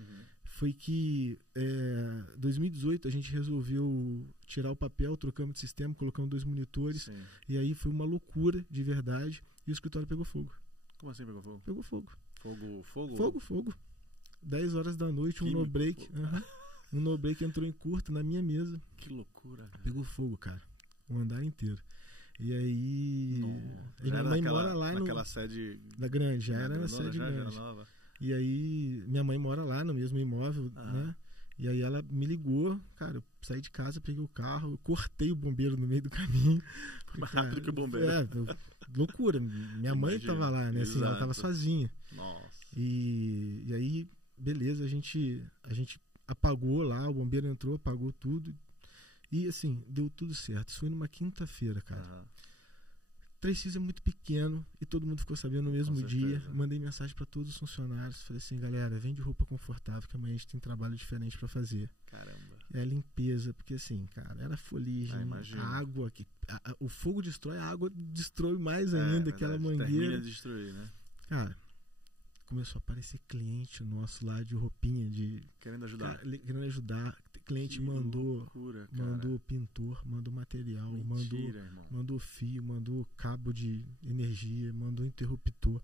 foi que em 2018 a gente resolveu tirar o papel, trocamos de sistema, colocamos 2 monitores, e aí foi uma loucura de verdade, e o escritório pegou fogo. Como assim pegou fogo? Pegou fogo. Fogo? 10 horas da noite, um no-break. Um no-break entrou em curto na minha mesa. Que loucura, cara. Pegou fogo, cara. O andar inteiro. E aí... Já era naquela sede... Da grande, já era na sede grande. Era nova. E aí, minha mãe mora lá no mesmo imóvel, né? E aí ela me ligou, cara, eu saí de casa, peguei o carro, eu cortei o bombeiro no meio do caminho. Mais rápido que o bombeiro. Loucura. Minha mãe tava lá, né? Assim, ela tava sozinha. Nossa. E aí, beleza, a gente apagou lá, o bombeiro entrou, apagou tudo. E assim, deu tudo certo. Isso foi numa quinta-feira, cara. 3 Cis é muito pequeno e todo mundo ficou sabendo no mesmo dia. Mandei mensagem para todos os funcionários. Falei assim, galera, vem de roupa confortável que amanhã a gente tem trabalho diferente para fazer. Caramba. Limpeza, porque assim, cara, era fuligem, a água, o fogo destrói, a água destrói mais ainda, aquela mangueira. Termina de destruir, né? Cara, começou a aparecer cliente nosso lá de roupinha, querendo ajudar. Querendo ajudar. Cliente mandou pintor, mandou material, mandou fio, mandou cabo de energia, mandou interruptor.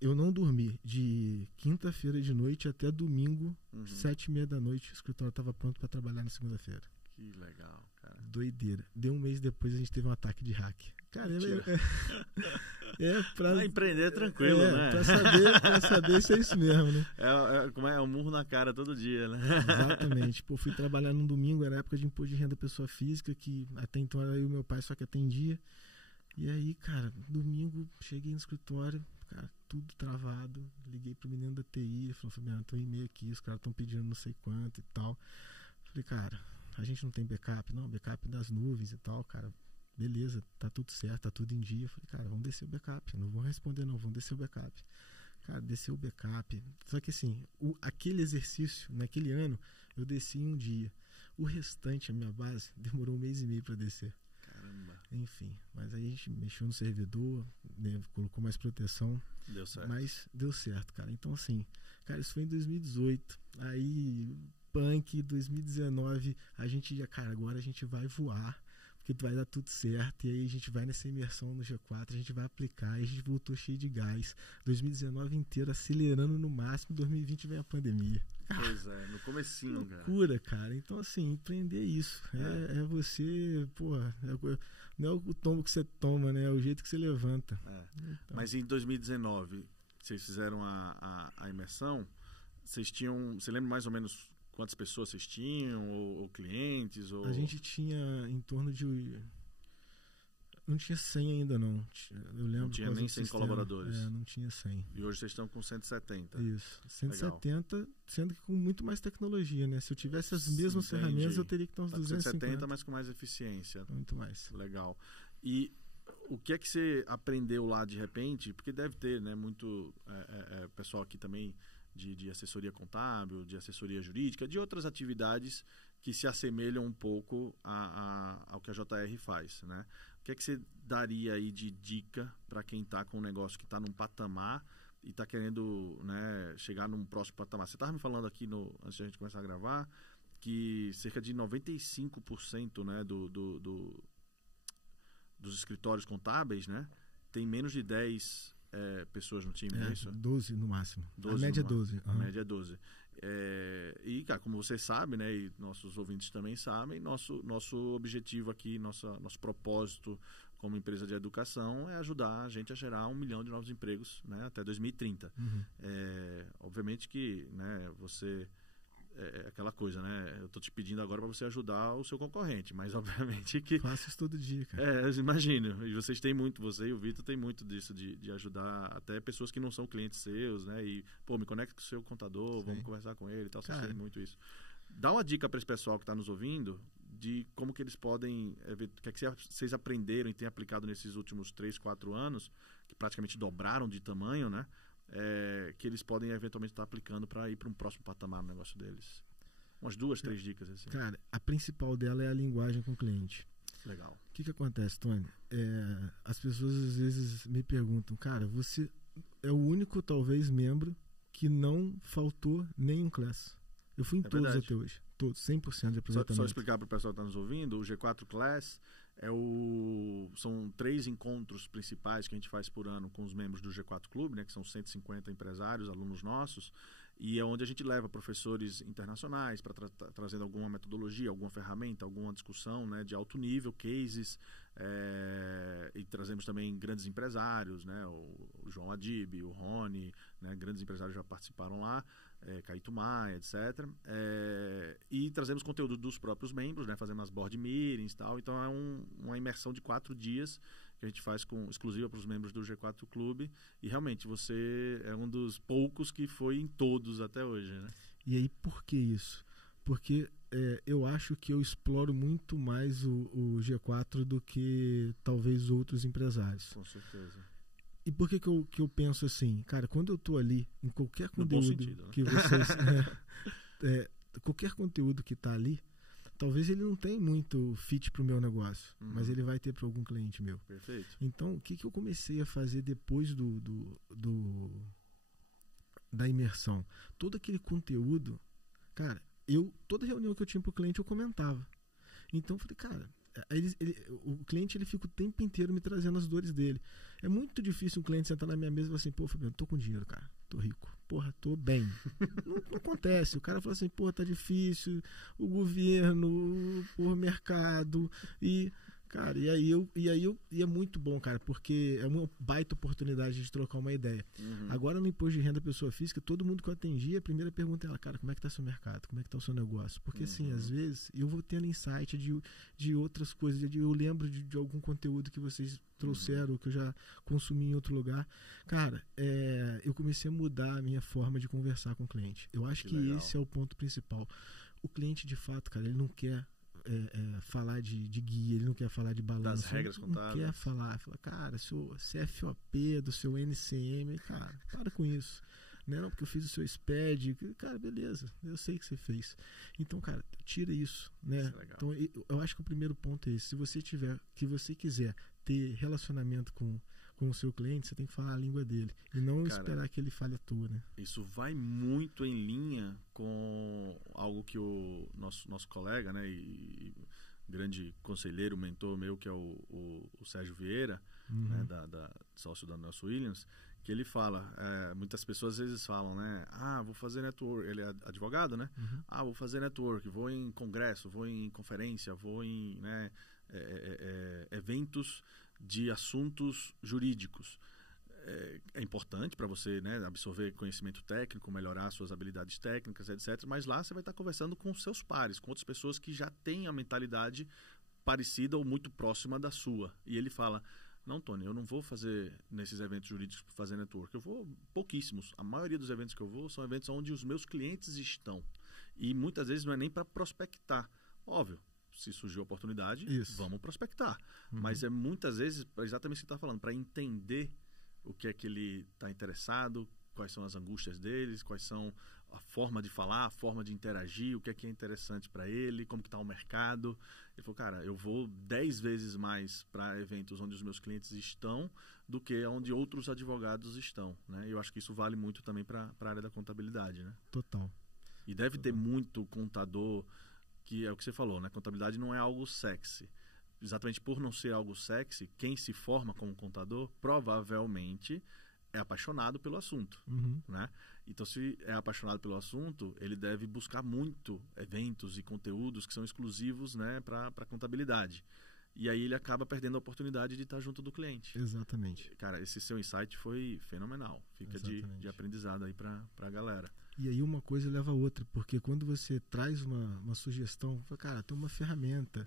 Eu não dormi de quinta-feira de noite até domingo, 7h30 da noite. O escritório estava pronto para trabalhar na segunda-feira. Que legal, cara. doideira. Deu um mês depois, a gente teve um ataque de hack. Cara, pra empreender é tranquilo, né? Pra saber se é isso mesmo, né? É um murro na cara todo dia, né? Exatamente. Pô, fui trabalhar num domingo, era época de imposto de renda pessoa física, que até então era eu e meu pai só que atendia. E aí, cara, domingo, cheguei no escritório, cara, tudo travado. Liguei pro menino da TI, ele falou, Fabiano, tô em e-mail aqui, os caras estão pedindo não sei quanto e tal. Falei, cara, a gente não tem backup? Não, backup das nuvens e tal, cara. Beleza, tá tudo certo, tá tudo em dia. Falei, cara, vamos descer o backup. Não vou responder, não, vamos descer o backup. Cara, desceu o backup. Só que assim, aquele exercício, naquele ano, eu desci em um dia. O restante, a minha base, demorou 1 mês e meio para descer. Caramba. Enfim, mas aí a gente mexeu no servidor, né, colocou mais proteção. Deu certo. Mas deu certo, cara. Então, assim, cara, isso foi em 2018. Aí, punk, 2019, a gente já, cara, agora a gente vai voar. Porque vai dar tudo certo, e aí a gente vai nessa imersão no G4, a gente vai aplicar, e a gente voltou cheio de gás. 2019 inteiro acelerando no máximo, 2020 vem a pandemia. Pois é, no comecinho, cara. Loucura, cara. Então, assim, empreender é isso. É você, pô, não é o tombo que você toma, né? É o jeito que você levanta. Então. Mas em 2019, vocês fizeram a imersão, vocês tinham, você lembra mais ou menos quantas pessoas vocês tinham, ou clientes? Ou... A gente tinha em torno de... Não tinha 100 ainda, não. Eu lembro, não tinha nem 100 colaboradores. Não tinha 100. E hoje vocês estão com 170. Isso. 170, legal. Sendo que com muito mais tecnologia, né? Se eu tivesse as mesmas Entendi. ferramentas, eu teria que estar uns 250. 170, mas com mais eficiência. Muito mais. Legal. E o que é que você aprendeu lá de repente? Porque deve ter, né, muito pessoal aqui também de assessoria contábil, de assessoria jurídica, de outras atividades que se assemelham um pouco ao que a JR faz, né? O que é que você daria aí de dica para quem está com um negócio que está num patamar e está querendo, né, chegar num próximo patamar? Você estava me falando aqui, antes de a gente começar a gravar, que cerca de 95%, né, dos escritórios contábeis, né, tem menos de 10 pessoas no time, é isso? 12 no máximo. 12 a média é 12. A média é 12. E, cara, como você sabe, né, e nossos ouvintes também sabem, nosso objetivo aqui, nosso propósito como empresa de educação é ajudar a gente a gerar 1 milhão de novos empregos, né, até 2030. Uhum. Obviamente que, né, você... É aquela coisa, né? Eu tô te pedindo agora para você ajudar o seu concorrente, mas obviamente que... Faço isso todo dia, cara. Eu imagino. E vocês têm muito, você e o Vitor têm muito disso, de ajudar até pessoas que não são clientes seus, né? E, pô, me conecta com o seu contador, vamos conversar com ele e tal. Vocês têm muito isso. Dá uma dica para esse pessoal que está nos ouvindo de como que eles podem... O que é que vocês aprenderam e têm aplicado nesses últimos 3, 4 anos, que praticamente dobraram de tamanho, né? Que eles podem eventualmente estar aplicando para ir para um próximo patamar no negócio deles. Umas 2, 3 dicas assim. Cara, a principal dela é a linguagem com o cliente. Legal. O que acontece, Tony? As pessoas às vezes me perguntam, cara, você é o único, talvez, membro que não faltou nenhum class. Eu fui em todos verdade. Até hoje. Todos, 100% de aproveitamento. Só explicar para o pessoal que está nos ouvindo, o G4 Class são 3 encontros principais que a gente faz por ano com os membros do G4 Clube, né, que são 150 empresários, alunos nossos, e é onde a gente leva professores internacionais para trazendo alguma metodologia, alguma ferramenta, alguma discussão, né, de alto nível, cases, e trazemos também grandes empresários, né, o João Adib, o Rony, né, grandes empresários já participaram lá, Caíto Maia, etc. E trazemos conteúdo dos próprios membros, né, fazemos as board meetings e tal. Então é uma imersão de 4 dias que a gente faz exclusiva para os membros do G4 Clube. E realmente você é um dos poucos que foi em todos até hoje, né? E aí por que isso? Porque eu acho que eu exploro muito mais o G4 do que talvez outros empresários. Com certeza. E por que eu penso assim? Cara, quando eu tô ali, em qualquer conteúdo no bom sentido, né? que vocês... qualquer conteúdo que tá ali, talvez ele não tenha muito fit pro meu negócio, mas ele vai ter para algum cliente meu. Perfeito. Então, o que eu comecei a fazer depois da imersão? Todo aquele conteúdo, cara, toda reunião que eu tinha pro cliente eu comentava. Então, eu falei, cara, o cliente ele fica o tempo inteiro me trazendo as dores dele. É muito difícil um cliente sentar na minha mesa e falar assim, pô, Fabiano, tô com dinheiro, cara, tô rico, porra, tô bem. Não acontece. O cara fala assim, pô, tá difícil, o governo, o mercado, e... Cara, e é muito bom, cara, porque é uma baita oportunidade de trocar uma ideia. Agora, no imposto de renda pessoa física, todo mundo que eu atendi, a primeira pergunta é ela, cara, como é que tá seu mercado? Como é que tá o seu negócio? Porque, assim, às vezes, eu vou tendo insight de outras coisas, eu lembro de algum conteúdo que vocês trouxeram, que eu já consumi em outro lugar. Cara, eu comecei a mudar a minha forma de conversar com o cliente. Eu acho que esse é o ponto principal. O cliente, de fato, cara, ele não quer falar de guia, ele não quer falar de balanço, das regras contábeis. Não quer falar, cara, seu CFOP, do seu NCM, cara, para com isso. Não, porque eu fiz o seu SPED, cara, beleza, eu sei que você fez. Então, cara, tira isso, né? Isso é legal. Então, eu acho que o primeiro ponto é esse. Se você quiser ter relacionamento com o seu cliente, você tem que falar a língua dele e não esperar que ele fale a tua, né? Isso vai muito em linha com algo que o nosso colega, né, e grande conselheiro, mentor meu, que é o Sérgio Vieira, né, sócio da Nelson Williams, que ele fala, muitas pessoas às vezes falam, né, vou fazer network, ele é advogado, né, vou fazer network, vou em congresso, vou em conferência, vou em, né, eventos de assuntos jurídicos. É importante para você, né, absorver conhecimento técnico, melhorar suas habilidades técnicas, etc. Mas lá você vai estar conversando com seus pares, com outras pessoas que já têm a mentalidade parecida ou muito próxima da sua. E ele fala, não, Tony, eu não vou fazer nesses eventos jurídicos para fazer network. Eu vou pouquíssimos. A maioria dos eventos que eu vou são eventos onde os meus clientes estão. E muitas vezes não é nem para prospectar. Óbvio. Se surgiu a oportunidade, vamos prospectar. Mas muitas vezes, exatamente o que você está falando, para entender o que é que ele está interessado, quais são as angústias deles, quais são a forma de falar, a forma de interagir, o que é interessante para ele, como que está o mercado. Ele falou, cara, eu vou 10 vezes mais para eventos onde os meus clientes estão do que onde outros advogados estão, né? E eu acho que isso vale muito também para a área da contabilidade, né? Total. E deve ter muito contador, que é o que você falou, né? Contabilidade não é algo sexy. Exatamente por não ser algo sexy, quem se forma como contador provavelmente é apaixonado pelo assunto, né? Então, se é apaixonado pelo assunto, ele deve buscar muito eventos e conteúdos que são exclusivos, né, para contabilidade. E aí ele acaba perdendo a oportunidade de estar junto do cliente. Exatamente. Cara, esse seu insight foi fenomenal. Fica de aprendizado aí para a galera. E aí uma coisa leva a outra, porque quando você traz uma sugestão, fala, cara, tem uma ferramenta.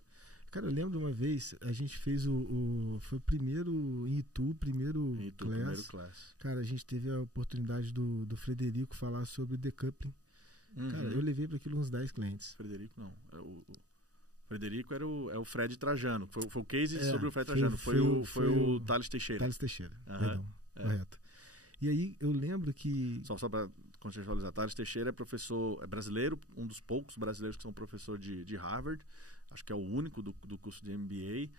Cara, eu lembro uma vez, a gente fez foi o primeiro em Itu, primeiro class. Cara, a gente teve a oportunidade do Frederico falar sobre decoupling. Cara, eu levei para aquilo uns 10 clientes. Frederico não, o Frederico é o Fred Trajano, foi o case sobre o Fred Trajano, foi o Thales Teixeira. Thales Teixeira, perdão, correto. E aí eu lembro que... Só para contextualizar, Thales Teixeira é brasileiro, um dos poucos brasileiros que são professor de Harvard, acho que é o único do curso de MBA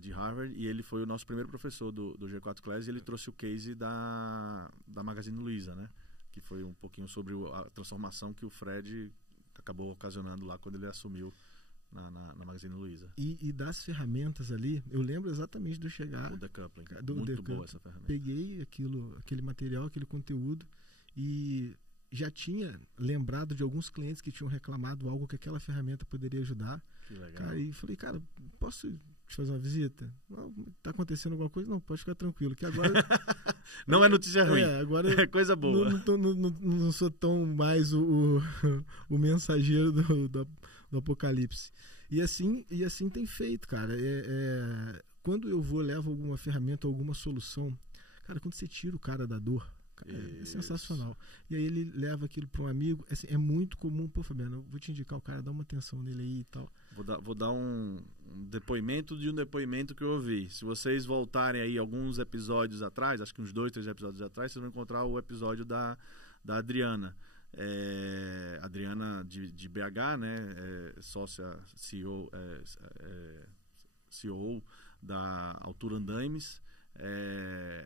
de Harvard, e ele foi o nosso primeiro professor do G4 Class, e ele trouxe o case da Magazine Luiza, né? Que foi um pouquinho sobre a transformação que o Fred acabou ocasionando lá quando ele assumiu na Magazine Luiza. E das ferramentas ali, eu lembro exatamente de eu chegar... O decoupling, muito boa essa ferramenta. Peguei aquele material, aquele conteúdo, e já tinha lembrado de alguns clientes que tinham reclamado algo que aquela ferramenta poderia ajudar. Que legal. Cara, e falei, cara, posso te fazer uma visita? Não, tá acontecendo alguma coisa? Não, pode ficar tranquilo, que agora... Não é notícia ruim, agora é coisa boa. Não sou tão mais o mensageiro do apocalipse. E assim tem feito, cara. Quando eu levo alguma ferramenta, alguma solução, cara, quando você tira o cara da dor, é sensacional. E aí ele leva aquilo para um amigo. Assim, é muito comum. Pô, Fabiano, eu vou te indicar o cara, dá uma atenção nele aí e tal. Vou dar um depoimento de um depoimento que eu ouvi. Se vocês voltarem aí alguns episódios atrás, acho que uns 2, 3 episódios atrás, vocês vão encontrar o episódio da Adriana. Adriana de BH, né? Sócia CEO da Altura Andames.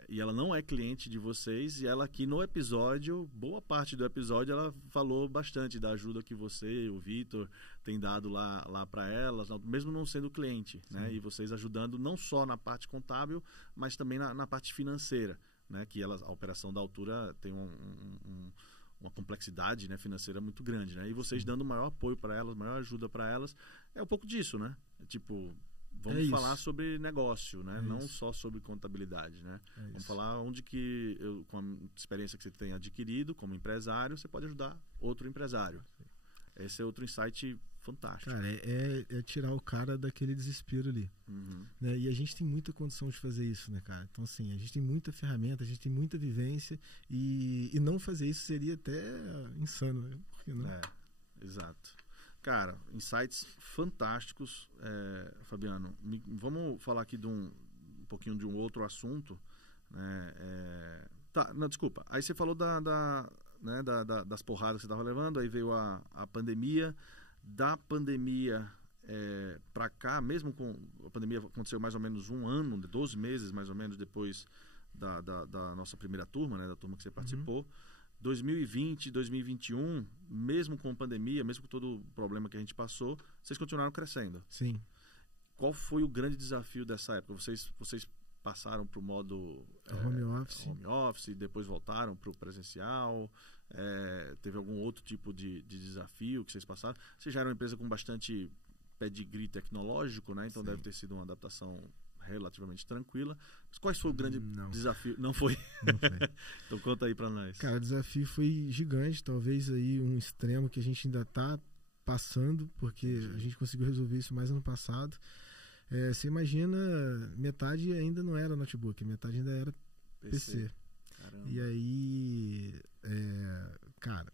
E ela não é cliente de vocês, e ela aqui no episódio, boa parte do episódio, ela falou bastante da ajuda que você e o Vitor têm dado lá para elas, mesmo não sendo cliente, né? E vocês ajudando não só na parte contábil, mas também na parte financeira, né? Que a operação da Altura tem uma complexidade, né, financeira muito grande, né? E vocês dando maior apoio para elas, maior ajuda para elas, é um pouco disso, né? Tipo, vamos falar sobre negócio, né? Não só sobre contabilidade, né? Vamos falar onde que, com a experiência que você tem adquirido como empresário, você pode ajudar outro empresário. Esse é outro insight fantástico. Cara, é tirar o cara daquele desespero ali. Né? E a gente tem muita condição de fazer isso, né, cara? Então, assim, a gente tem muita ferramenta, a gente tem muita vivência e não fazer isso seria até insano, né? Porque não... Exato. Cara, insights fantásticos, Fabiano. Vamos falar aqui de um pouquinho de um outro assunto, né? Não, desculpa. Aí você falou das porradas que você estava levando, aí veio a pandemia. Da pandemia para cá, mesmo com a pandemia aconteceu mais ou menos 1 ano, 12 meses mais ou menos depois da nossa primeira turma, né, da turma que você participou. 2020, 2021, mesmo com pandemia, mesmo com todo o problema que a gente passou, vocês continuaram crescendo. Sim. Qual foi o grande desafio dessa época? Vocês passaram para o modo home office, depois voltaram para o presencial. Teve algum outro tipo de desafio que vocês passaram? Vocês já eram uma empresa com bastante pedigree tecnológico, né? Então deve ter sido uma adaptação relativamente tranquila. Mas qual foi o grande desafio? Não foi? Não foi. Então conta aí para nós. Cara, o desafio foi gigante, talvez aí um extremo que a gente ainda está passando, porque a gente conseguiu resolver isso mais ano passado. Você imagina, metade ainda não era notebook, metade ainda era PC. Caramba. E aí, cara,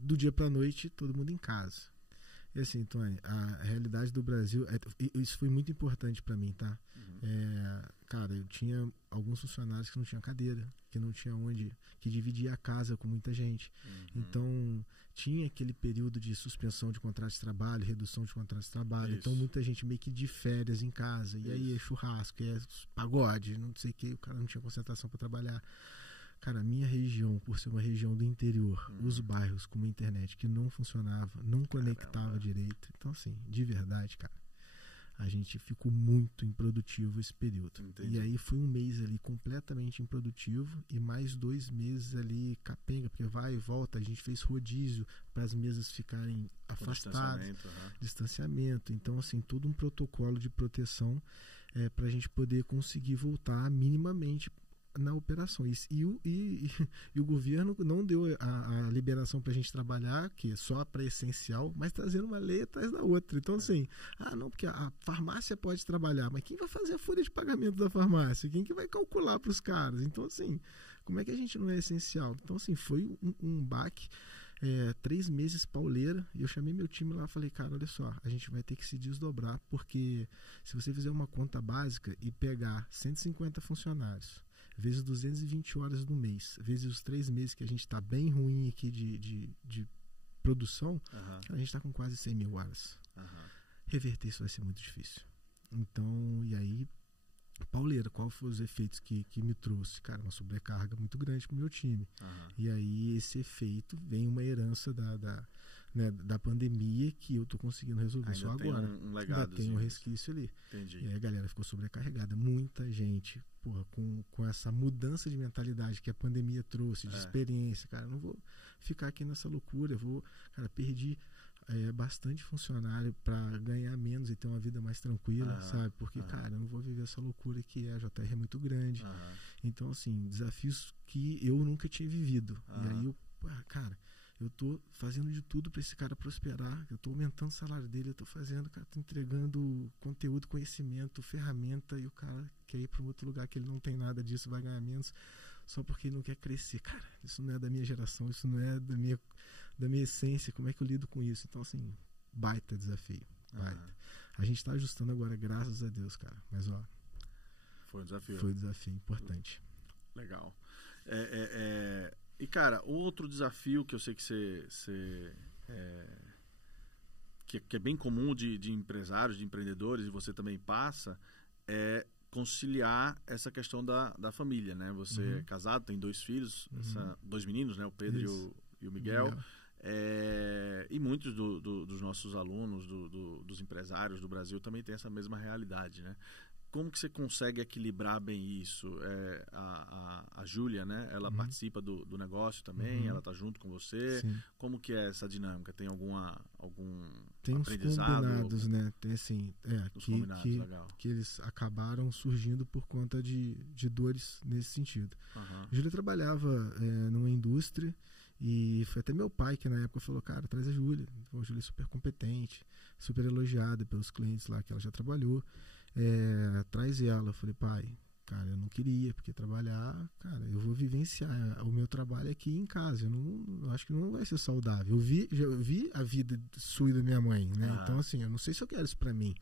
do dia pra noite, todo mundo em casa. E assim, Tony, a realidade do Brasil, isso foi muito importante pra mim, tá? Cara, eu tinha alguns funcionários que não tinham cadeira, que não tinha que dividia a casa com muita gente. Então, tinha aquele período de suspensão de contrato de trabalho, redução de contrato de trabalho. Então, muita gente meio que de férias em casa. E aí, churrasco, pagode, não sei o que, o cara não tinha concentração para trabalhar. Cara, a minha região, por ser uma região do interior, os bairros com uma internet que não funcionava, não conectava direito. Então, assim, de verdade, cara, a gente ficou muito improdutivo esse período. Entendi. E aí foi um mês ali completamente improdutivo e mais 2 meses ali capenga, porque vai e volta. A gente fez rodízio para as mesas ficarem afastadas, distanciamento. Então, assim, todo um protocolo de proteção para a gente poder conseguir voltar minimamente na operação. E o governo não deu a liberação para a gente trabalhar, que é só para essencial, mas trazendo uma lei atrás da outra. Então, assim, não, porque a farmácia pode trabalhar, mas quem vai fazer a folha de pagamento da farmácia? Quem que vai calcular para os caras? Então, assim, como é que a gente não é essencial? Então, assim, foi um baque. 3 meses pauleira, e eu chamei meu time lá e falei, cara, olha só, a gente vai ter que se desdobrar, porque se você fizer uma conta básica e pegar 150 funcionários vezes 220 horas no mês, vezes os 3 meses que a gente está bem ruim aqui de produção, a gente está com quase 100 mil horas. Reverter isso vai ser muito difícil. Então, e aí, pauleira, qual foram os efeitos que me trouxe? Cara, uma sobrecarga muito grande pro meu time. E aí, esse efeito vem uma herança da pandemia que eu tô conseguindo resolver ainda só agora. Um legado, ainda tem um resquício ali. Entendi. E aí a galera ficou sobrecarregada. Muita gente, porra, com essa mudança de mentalidade que a pandemia trouxe, de experiência. Cara, eu não vou ficar aqui nessa loucura. Cara, perdi bastante funcionário para ganhar menos e ter uma vida mais tranquila, sabe? Porque, cara, eu não vou viver essa loucura que a JR é muito grande. Então, assim, desafios que eu nunca tinha vivido. E aí, cara, eu tô fazendo de tudo para esse cara prosperar, eu tô aumentando o salário dele, eu tô fazendo, cara, tô entregando conteúdo, conhecimento, ferramenta, e o cara quer ir para um outro lugar que ele não tem nada disso, vai ganhar menos, só porque ele não quer crescer. Cara, isso não é da minha geração, isso não é da minha essência. Como é que eu lido com isso? Então, assim, baita desafio, baita. A gente tá ajustando agora, graças a Deus, cara, mas ó, foi um desafio. Foi um desafio importante. Legal. E, cara, outro desafio que eu sei que que é bem comum de empresários, de empreendedores, e você também passa, é conciliar essa questão da família, né? Você é casado, tem 2 filhos, 2 meninos, né? O Pedro e o Miguel. E muitos dos nossos alunos, dos empresários do Brasil também têm essa mesma realidade, né? Como que você consegue equilibrar bem isso? A Júlia, né? Ela participa do negócio também, ela está junto com você. Sim. Como que é essa dinâmica? Tem algum tem uns aprendizado? combinados, né? Tem assim, legal. que eles acabaram surgindo por conta de dores nesse sentido. A Júlia trabalhava numa indústria e foi até meu pai que na época falou, cara, traz a Júlia. A Júlia é super competente, super elogiada pelos clientes lá que ela já trabalhou. Traz ela. Eu falei, pai, cara, eu não queria, porque trabalhar, cara, eu vou vivenciar o meu trabalho aqui em casa. Eu acho que não vai ser saudável. Eu vi a vida sua e da minha mãe, né? Então, assim, eu não sei se eu quero isso pra mim.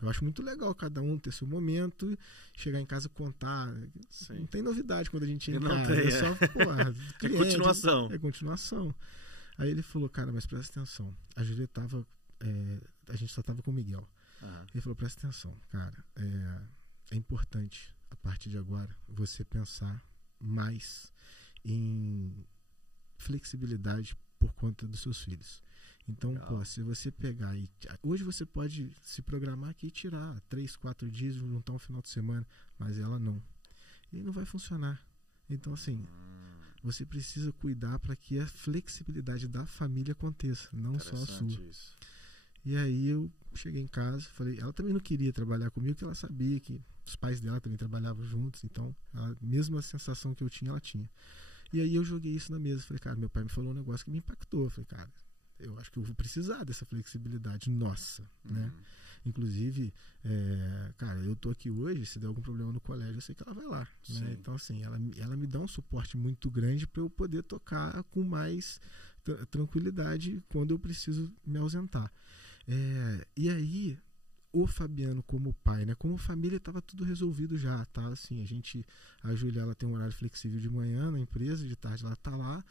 Eu acho muito legal cada um ter seu momento, chegar em casa e contar. Sim. Não tem novidade quando a gente entra. Não tem, só, cliente, continuação. É continuação. Aí ele falou, cara, mas presta atenção. A Julia tava... a gente só tava com o Miguel. Ele falou, presta atenção, cara, é importante a partir de agora você pensar mais em flexibilidade por conta dos seus filhos. Então, se você pegar e hoje você pode se programar aqui e tirar 3, 4 dias, juntar um final de semana, mas ela não. E não vai funcionar. Então, assim, você precisa cuidar para que a flexibilidade da família aconteça, não só a sua. Isso. E aí eu cheguei em casa, falei, ela também não queria trabalhar comigo, porque ela sabia que os pais dela também trabalhavam juntos, então a mesma sensação que eu tinha, ela tinha. E aí eu joguei isso na mesa, falei, cara, meu pai me falou um negócio que me impactou, eu falei, cara, eu acho que eu vou precisar dessa flexibilidade nossa, né? Inclusive, cara, eu tô aqui hoje, se der algum problema no colégio, eu sei que ela vai lá, né? Então, assim, ela me dá um suporte muito grande para eu poder tocar com mais tranquilidade quando eu preciso me ausentar. E aí, o Fabiano como pai, né? Como família estava tudo resolvido já, tá? Assim, a Júlia, ela tem um horário flexível de manhã na empresa, de tarde ela tá lá,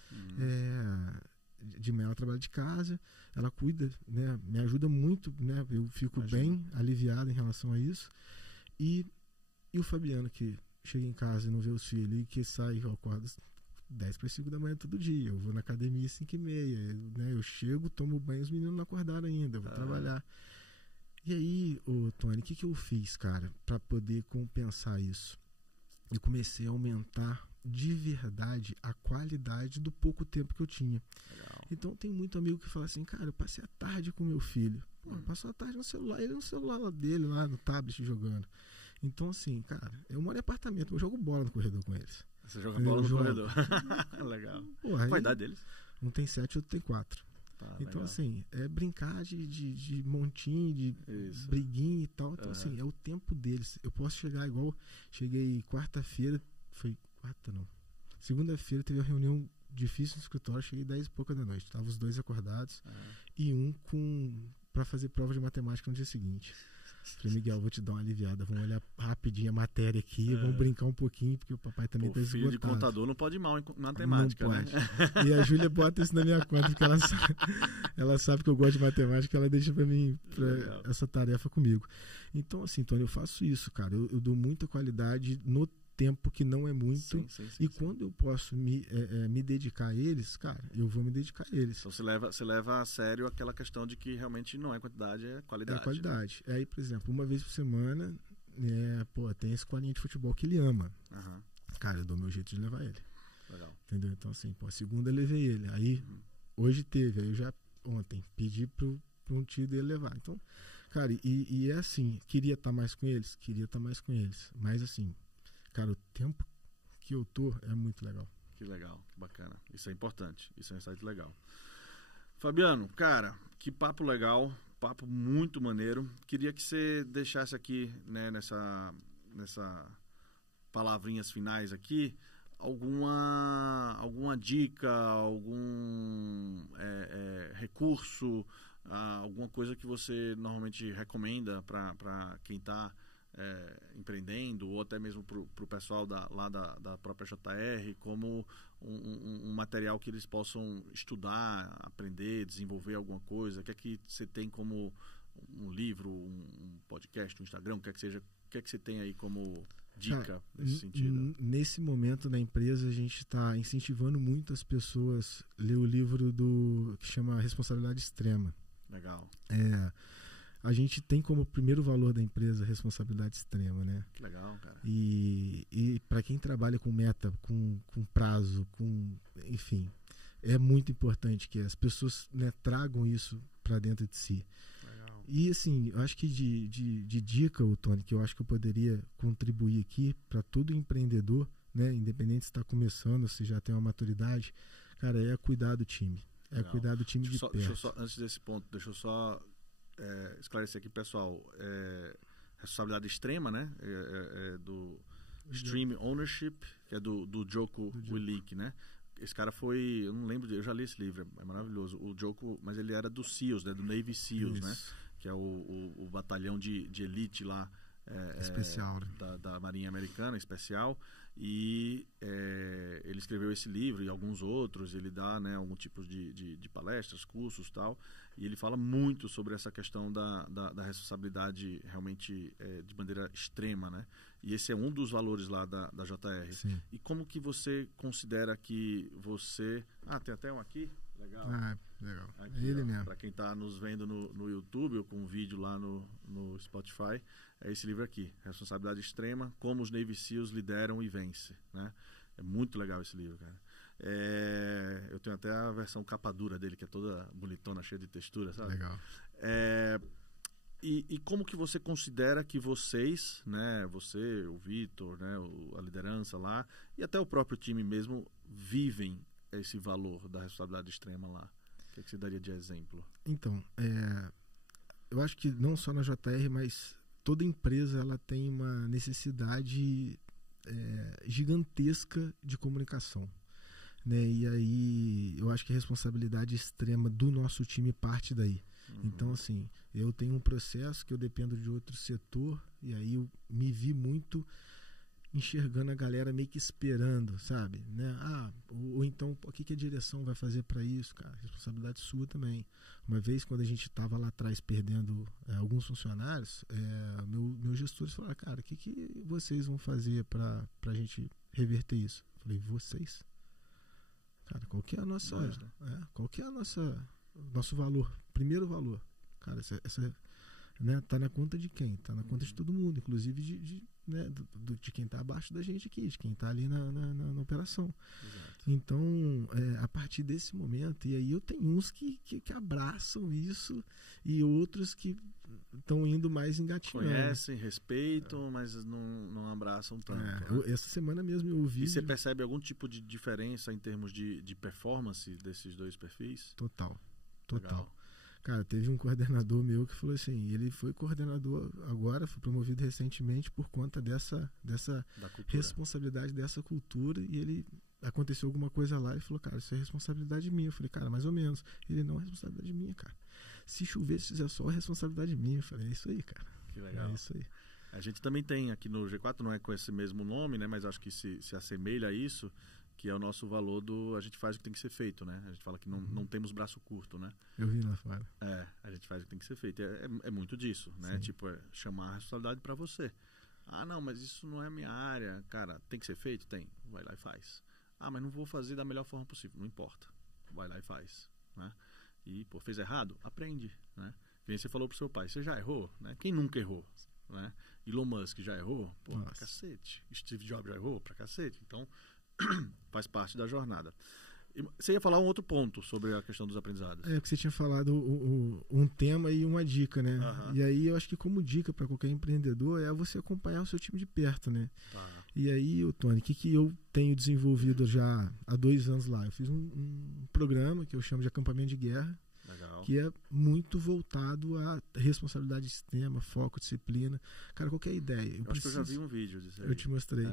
de manhã ela trabalha de casa, ela cuida, né? Me ajuda muito, né? Eu fico bem aliviado em relação a isso. E o Fabiano, que chega em casa e não vê os filhos, e que sai, eu acordo 10 para as 5 da manhã todo dia, eu vou na academia 5h30, né? Eu chego, tomo banho, os meninos não acordaram ainda, eu vou trabalhar. E aí, Tony, o que eu fiz, cara, para poder compensar isso? Eu comecei a aumentar de verdade a qualidade do pouco tempo que eu tinha. Legal. Então tem muito amigo que fala assim, cara, eu passei a tarde com meu filho. Passou a tarde no celular, ele no celular dele, lá no tablet jogando. Então, assim, cara, eu moro em apartamento, eu jogo bola no corredor com eles. Você joga bola no corredor. Legal. Qual a idade deles? Um tem 7 e outro tem 4. Então, legal. assim, é brincar de montinho, de briguinha e tal. Então, assim, é o tempo deles. Eu posso chegar igual... Cheguei quarta-feira... Foi quarta, não. Segunda-feira teve uma reunião difícil no escritório. Cheguei 10 e pouca da noite. Estavam os 2 acordados. E um pra fazer prova de matemática no dia seguinte. Falei, Miguel, vou te dar uma aliviada. Vamos olhar rapidinho a matéria aqui. Vamos brincar um pouquinho, porque o papai também tá esgotado. O filho de contador não pode ir mal em matemática, não pode. Né? E a Júlia bota isso na minha conta, porque ela sabe que eu gosto de matemática, ela deixa pra mim essa tarefa comigo. Então, assim, Tony, eu faço isso, cara. Eu dou muita qualidade no tempo que não é muito. Sim, quando eu posso me dedicar a eles, cara, eu vou me dedicar a eles. Então você leva a sério aquela questão de que realmente não é quantidade, é qualidade. É qualidade. Né? Aí, por exemplo, uma vez por semana, tem a escolinha de futebol que ele ama. Cara, eu dou meu jeito de levar ele. Legal. Entendeu? Então, assim, segunda eu levei ele. Aí, hoje teve. Aí eu já, ontem, pedi pro um tio dele levar. Então, cara, e é assim, queria estar mais com eles? Queria estar mais com eles. Mas, assim, cara, o tempo que eu tô é muito legal. Que legal, que bacana. Isso é importante. Isso é um insight legal. Fabiano, cara, que papo legal. Papo muito maneiro. Queria que você deixasse aqui, né, nessa palavrinhas finais aqui, alguma dica, algum recurso, alguma coisa que você normalmente recomenda para quem está empreendendo, ou até mesmo para o pessoal lá da própria JR, como um material que eles possam estudar, aprender, desenvolver alguma coisa. O que é que você tem como um livro, um podcast, um Instagram, o que é que seja, que é que você tem aí como dica Cara, nesse sentido? Nesse momento da empresa, a gente está incentivando muito as pessoas a ler o livro que chama Responsabilidade Extrema. Legal. A gente tem como primeiro valor da empresa a responsabilidade extrema, né? Que legal, cara. E para quem trabalha com meta, com prazo, enfim, é muito importante que as pessoas, né, tragam isso para dentro de si. Legal. E assim, eu acho que de dica, Tony, que eu acho que eu poderia contribuir aqui para todo empreendedor, né, independente se está começando, se já tem uma maturidade, cara, é cuidar do time. Legal. Cuidar do time de perto. Antes desse ponto, deixa eu só esclarecer aqui, pessoal. Responsabilidade extrema, né? Do Extreme Ownership, que é do Jocko Willink, né? Esse cara foi, eu não lembro, eu já li esse livro, é maravilhoso. O Jocko, mas ele era do SEALs, né? Do Navy SEALs, né? Que é o batalhão de elite lá. Especial, né? Da Marinha Americana, especial. E ele escreveu esse livro e alguns outros. Ele dá, né, algum tipo de palestras, cursos e tal. E ele fala muito sobre essa questão da responsabilidade realmente de maneira extrema, né? E esse é um dos valores lá da JR. Sim. E como que você considera que você... tem até um aqui. Legal. Legal. Aqui, ele mesmo. Para quem está nos vendo no YouTube ou com vídeo lá no Spotify, é esse livro aqui, Responsabilidade Extrema, Como os Navy SEALs Lideram e Vencem, né? É muito legal esse livro, cara. Eu tenho até a versão capa dura dele, que é toda bonitona, cheia de textura, sabe? Legal. E como que você considera que vocês, né, você, o Vitor, né, a liderança lá, e até o próprio time mesmo, vivem esse valor da responsabilidade extrema lá? O que você daria de exemplo? Então, eu acho que não só na JR, mas toda empresa ela tem uma necessidade gigantesca de comunicação, né? E aí eu acho que a responsabilidade extrema do nosso time parte daí. Então, assim, eu tenho um processo que eu dependo de outro setor, e aí eu me vi muito enxergando a galera meio que esperando, sabe? Né? Ou então, o que a direção vai fazer para isso, cara? Responsabilidade sua também. Uma vez, quando a gente estava lá atrás perdendo alguns funcionários, meus gestores falaram, cara, o que vocês vão fazer para a gente reverter isso? Eu falei, vocês? Cara, qual que é a nossa... qual que é nosso valor? Primeiro valor. Cara, essa né, tá na conta de quem? Tá na conta de todo mundo, inclusive de quem está abaixo da gente aqui, de quem está ali na operação. Exato. Então, a partir desse momento, e aí eu tenho uns que abraçam isso e outros que estão indo mais engatinhando. Conhecem, respeitam, mas não abraçam tanto. Né? Essa semana mesmo eu ouvi... E você percebe algum tipo de diferença em termos de performance desses dois perfis? Total. Legal. Cara, teve um coordenador meu que falou assim, ele foi coordenador agora, foi promovido recentemente por conta dessa responsabilidade dessa cultura, e aconteceu alguma coisa lá, ele falou, cara, isso é responsabilidade minha. Eu falei, cara, mais ou menos. Ele, não é responsabilidade minha, cara. Se chover, se fizer sol, é responsabilidade minha. Eu falei, é isso aí, cara. Que legal. É isso aí. A gente também tem aqui no G4, não é com esse mesmo nome, né, mas acho que se assemelha a isso, que é o nosso valor a gente faz o que tem que ser feito, né? A gente fala que não temos braço curto, né? Eu vi lá fora. A gente faz o que tem que ser feito. É muito disso, né? Sim. Tipo, chamar a responsabilidade para você. Não, mas isso não é a minha área. Cara, tem que ser feito? Tem. Vai lá e faz. Mas não vou fazer da melhor forma possível. Não importa. Vai lá e faz, né? E, fez errado? Aprende, né? Que nem você falou pro seu pai. Você já errou, né? Quem nunca errou, né? Elon Musk já errou? Pra cacete. Steve Jobs já errou? Pra cacete. Então... faz parte da jornada. Você ia falar um outro ponto sobre a questão dos aprendizados. Que você tinha falado um tema e uma dica, né? Uhum. E aí eu acho que como dica para qualquer empreendedor é você acompanhar o seu time de perto, né? Tá. E aí, Tony, o que eu tenho desenvolvido já há 2 anos lá? Eu fiz um programa que eu chamo de acampamento de guerra. Legal. Que é muito voltado à responsabilidade extrema, foco, disciplina. Cara, qualquer ideia. Acho que eu já vi um vídeo disso aí. Eu te mostrei.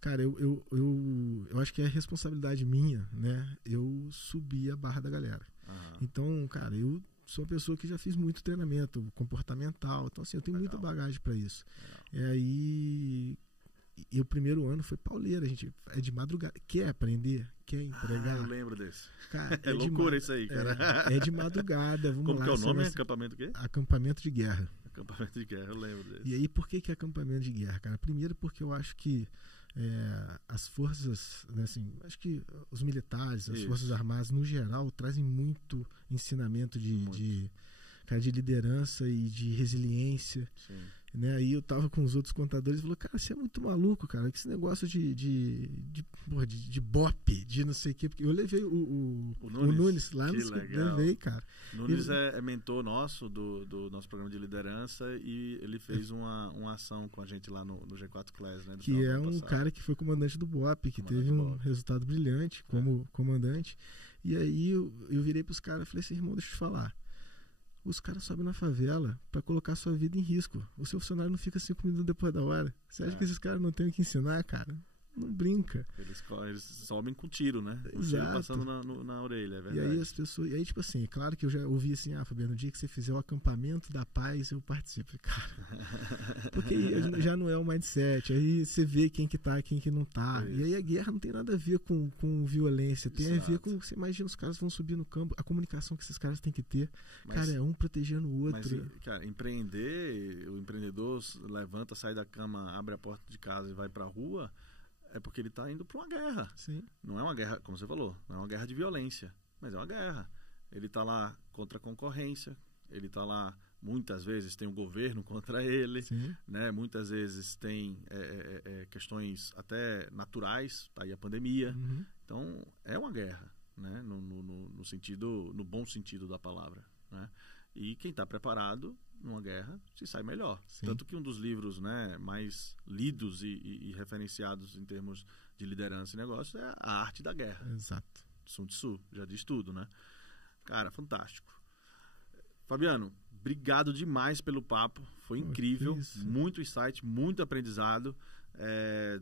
Cara, eu acho que é responsabilidade minha, né? Eu subir a barra da galera. Uhum. Então, cara, eu sou uma pessoa que já fiz muito treinamento comportamental. Então, assim, eu tenho muita bagagem para isso. E o primeiro ano foi pauleira, a gente é de madrugada. Quer aprender? Quer entregar? Eu lembro desse. Cara, loucura isso aí, cara. É de madrugada, vamos Como lá. Como que é o nome? Acampamento o quê? Acampamento de guerra. Acampamento de guerra, eu lembro desse. E aí, por que é acampamento de guerra, cara? Primeiro porque eu acho que as forças, né, assim, acho que os militares, as forças armadas, no geral, trazem muito ensinamento de liderança e de resiliência. Sim. Né? Aí eu tava com os outros contadores e falou, cara, você é muito maluco, cara, que esse negócio de BOP, de não sei o quê, porque eu levei o Nunes lá no levei, cara. Nunes é mentor nosso do nosso programa de liderança e ele fez uma ação com a gente lá no G4 Class, né? Que é um cara que foi comandante do BOP, que teve um resultado brilhante como comandante. E aí eu virei pros caras e falei assim, irmão, deixa eu te falar. Os caras sobem na favela pra colocar sua vida em risco. O seu funcionário não fica 5 minutos depois da hora. Você acha que esses caras não têm o que ensinar, cara? Não brinca. Eles sobem com tiro, né? O Exato. tiro passando na orelha, é verdade. E aí as pessoas... E aí, tipo assim, claro que eu já ouvi assim, Fabiano, no dia que você fizer o acampamento da paz, eu participo. Cara, porque já não é o mindset. Aí você vê quem que tá e quem que não tá. E aí a guerra não tem nada a ver com violência. Tem a ver com... Você imagina, os caras vão subir no campo, a comunicação que esses caras têm que ter. Cara, é um protegendo o outro. Mas, cara, empreender, o empreendedor levanta, sai da cama, abre a porta de casa e vai pra rua... É porque ele está indo para uma guerra. Sim. Não é uma guerra, como você falou, não é uma guerra de violência, mas é uma guerra. Ele está lá contra a concorrência, ele está lá, muitas vezes tem o governo contra ele, né? Muitas vezes tem questões até naturais, tá aí a pandemia. Então, é uma guerra, né? No bom sentido da palavra, né? E quem está preparado numa guerra se sai melhor. Sim. Tanto que um dos livros, né, mais lidos e referenciados em termos de liderança e negócio é A Arte da Guerra. Exato. Sun Tzu, já diz tudo, né? Cara, fantástico. Fabiano, obrigado demais pelo papo. Foi incrível. Muito insight, muito aprendizado.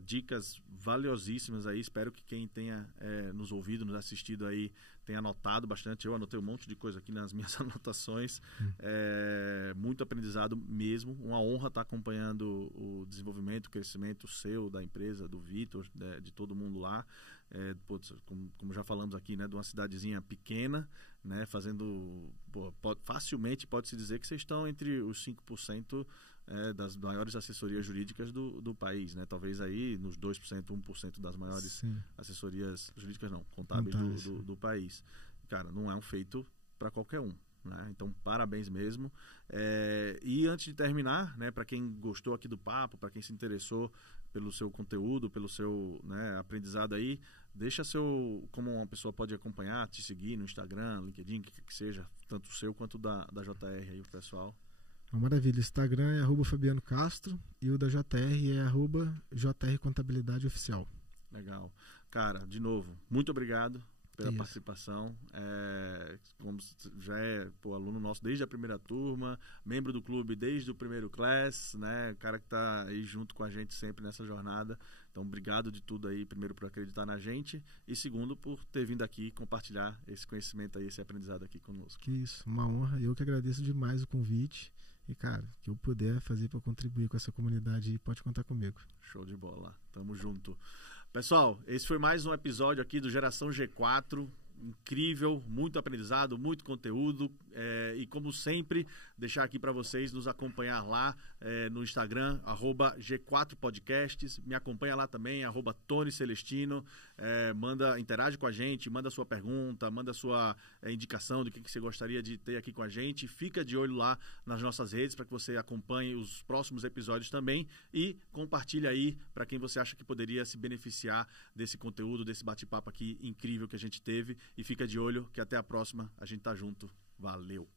Dicas valiosíssimas aí. Espero que quem tenha nos ouvido, nos assistido aí, tenha anotado bastante. Eu anotei um monte de coisa aqui nas minhas anotações. Muito aprendizado mesmo. Uma honra estar acompanhando o desenvolvimento, o crescimento seu, da empresa, do Vitor, de todo mundo lá. Como já falamos aqui, né, de uma cidadezinha pequena, né, fazendo... facilmente pode-se dizer que vocês estão entre os 5% das maiores assessorias jurídicas do país, né? Talvez aí nos 2%, 1% das maiores assessorias jurídicas, não, contábeis do país. Cara, não é um feito para qualquer um, né? Então, parabéns mesmo. E antes de terminar, né, para quem gostou aqui do papo, para quem se interessou pelo seu conteúdo, pelo seu, né, aprendizado aí, deixa como uma pessoa pode acompanhar, te seguir no Instagram, LinkedIn, que seja, tanto o seu quanto da JR aí, o pessoal. Maravilha, o Instagram é @Fabiano Castro e o da JR é @JR Contabilidade Oficial. Legal. Cara, de novo, muito obrigado pela participação. Como já é aluno nosso desde a primeira turma, membro do clube desde o primeiro class, né? O cara que está aí junto com a gente sempre nessa jornada. Então, obrigado de tudo aí, primeiro por acreditar na gente e segundo por ter vindo aqui compartilhar esse conhecimento aí, esse aprendizado aqui conosco. Que isso, uma honra. Eu que agradeço demais o convite. E, cara, o que eu puder fazer para contribuir com essa comunidade, pode contar comigo. Show de bola. Tamo junto. Pessoal, esse foi mais um episódio aqui do Geração G4. Incrível, muito aprendizado, muito conteúdo. E como sempre, deixar aqui para vocês nos acompanhar lá no Instagram, @G4Podcasts. Me acompanha lá também, @Tony Celestino. Interage com a gente, manda sua pergunta, manda sua indicação do que você gostaria de ter aqui com a gente. Fica de olho lá nas nossas redes para que você acompanhe os próximos episódios também e compartilhe aí para quem você acha que poderia se beneficiar desse conteúdo, desse bate-papo aqui incrível que a gente teve. E fica de olho que até a próxima, a gente tá junto. Valeu!